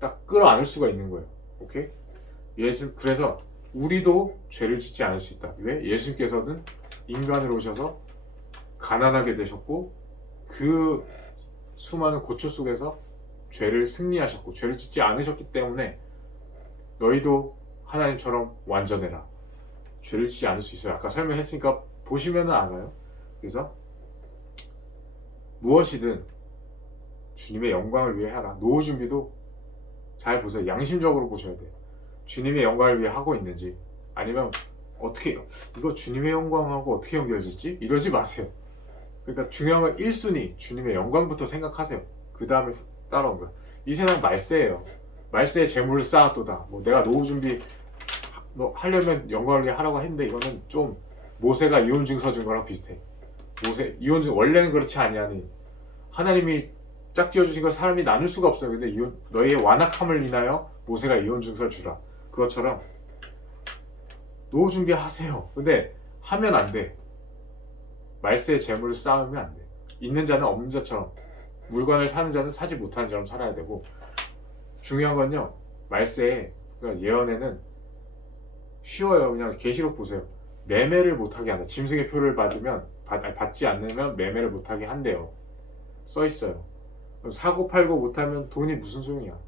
딱 끌어안을 수가 있는 거예요. 오케이? 그래서 우리도 죄를 짓지 않을 수 있다. 왜? 예수님께서는 인간으로 오셔서 가난하게 되셨고 그 수많은 고초 속에서 죄를 승리하셨고 죄를 짓지 않으셨기 때문에 너희도 하나님처럼 완전해라. 죄를 짓지 않을 수 있어요. 아까 설명했으니까 보시면은 알아요. 그래서 무엇이든 주님의 영광을 위해 하라. 노후 준비도 잘 보세요. 양심적으로 보셔야 돼요. 주님의 영광을 위해 하고 있는지 아니면 어떻게 이거 주님의 영광하고 어떻게 연결짓지? 이러지 마세요. 그러니까 중요한 건 1순위 주님의 영광부터 생각하세요. 그 다음에 따라온 거야. 이 세상 말세예요. 말세에 재물을 쌓아도다. 내가 노후 준비 하려면 영광을 위해 하라고 했는데 이거는 좀 모세가 이혼증 서준 거랑 비슷해. 모세 이혼증 원래는 그렇지 아니하니 하나님이 짝지어 주신 걸 사람이 나눌 수가 없어요. 근데 너희의 완악함을 인하여 모세가 이혼증서를 주라. 그것처럼 노후 준비하세요. 근데 하면 안 돼. 말세에 재물을 쌓으면 안 돼. 있는 자는 없는 자처럼, 물건을 사는 자는 사지 못하는 자처럼 살아야 되고, 중요한 건요, 말세에 그러니까 예언에는 쉬워요. 그냥 계시록 보세요. 매매를 못하게 한다. 짐승의 표를 받지 않으면 매매를 못하게 한대요. 써 있어요. 사고 팔고 못하면 돈이 무슨 소용이야.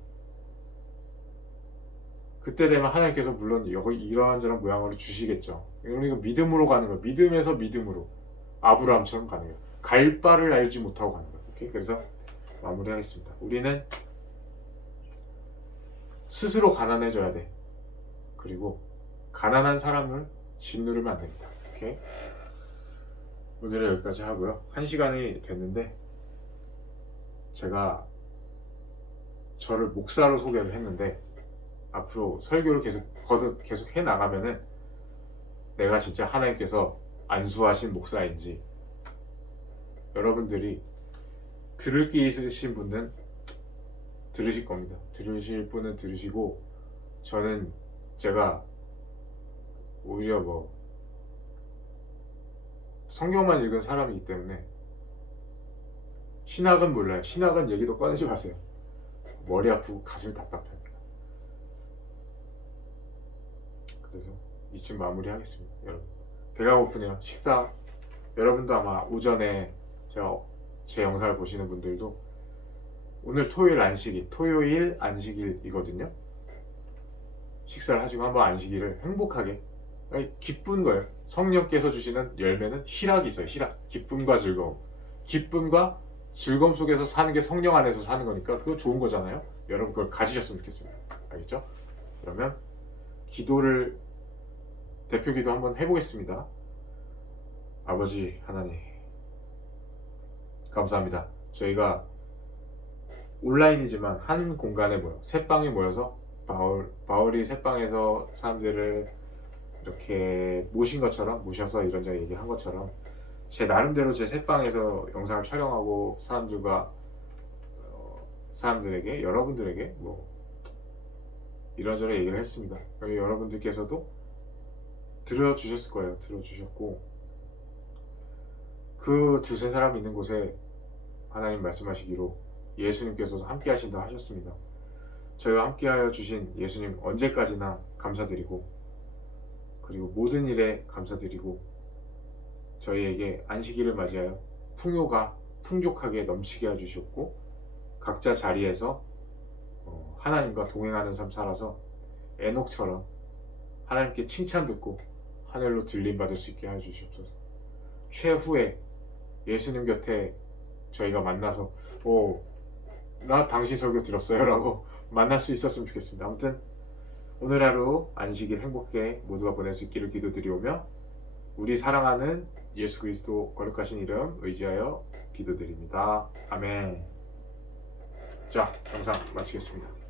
그때 되면 하나님께서 물론 이러한저런 모양으로 주시겠죠. 이거 믿음으로 가는 거예요. 믿음에서 믿음으로 아브라함처럼 가는 거예요. 갈 바를 알지 못하고 가는 거예요. 오케이? 그래서 마무리하겠습니다. 우리는 스스로 가난해져야 돼. 그리고 가난한 사람을 짓누르면 안 됩니다. 오케이? 오늘은 여기까지 하고요. 1시간이 됐는데 제가 저를 목사로 소개를 했는데 앞으로 설교를 계속 해나가면은 내가 진짜 하나님께서 안수하신 목사인지 여러분들이 들을 게 있으신 분은 들으실 겁니다. 들으실 분은 들으시고 저는 제가 오히려 성경만 읽은 사람이기 때문에 신학은 몰라요. 신학은 얘기도 꺼내지 마세요. 머리 아프고 가슴이 답답합니다. 그래서 이쯤 마무리하겠습니다. 여러분 배가 고프네요. 식사 여러분도 아마 오전에 제 영상을 보시는 분들도 오늘 토요일 안식일이거든요. 식사를 하시고 한번 안식일을 행복하게 기쁜 거예요. 성령께서 주시는 열매는 희락이 있어요. 희락, 기쁨과 즐거움. 기쁨과 즐거움 속에서 사는 게 성령 안에서 사는 거니까 그거 좋은 거잖아요. 여러분 그걸 가지셨으면 좋겠습니다. 알겠죠? 그러면 대표 기도 한번 해보겠습니다. 아버지 하나님 감사합니다. 저희가 온라인이지만 한 공간에 새 방에 모여서 바울이 새 방에서 사람들을 이렇게 모셔서 이런저런 얘기한 것처럼 제 나름대로 제 새방에서 영상을 촬영하고 사람들에게 여러분들에게 뭐 이런저런 얘기를 했습니다. 여러분들께서도 들어주셨을 거예요. 들어주셨고 그 두세 사람 있는 곳에 하나님 말씀하시기로 예수님께서도 함께 하신다 하셨습니다. 저희와 함께하여 주신 예수님 언제까지나 감사드리고 그리고 모든 일에 감사드리고 저희에게 안식일을 맞이하여 풍요가 풍족하게 넘치게 해주셨고 각자 자리에서 하나님과 동행하는 삶 살아서 에녹처럼 하나님께 칭찬 듣고 하늘로 들림 받을 수 있게 해주시옵소서. 최후에 예수님 곁에 저희가 만나서 나 당신 설교 들었어요 라고 만날 수 있었으면 좋겠습니다. 아무튼 오늘 하루 안식일 행복하게 모두가 보낼 수 있기를 기도드리오며 우리 사랑하는 예수 그리스도 거룩하신 이름 의지하여 기도드립니다. 아멘. 자, 영상 마치겠습니다.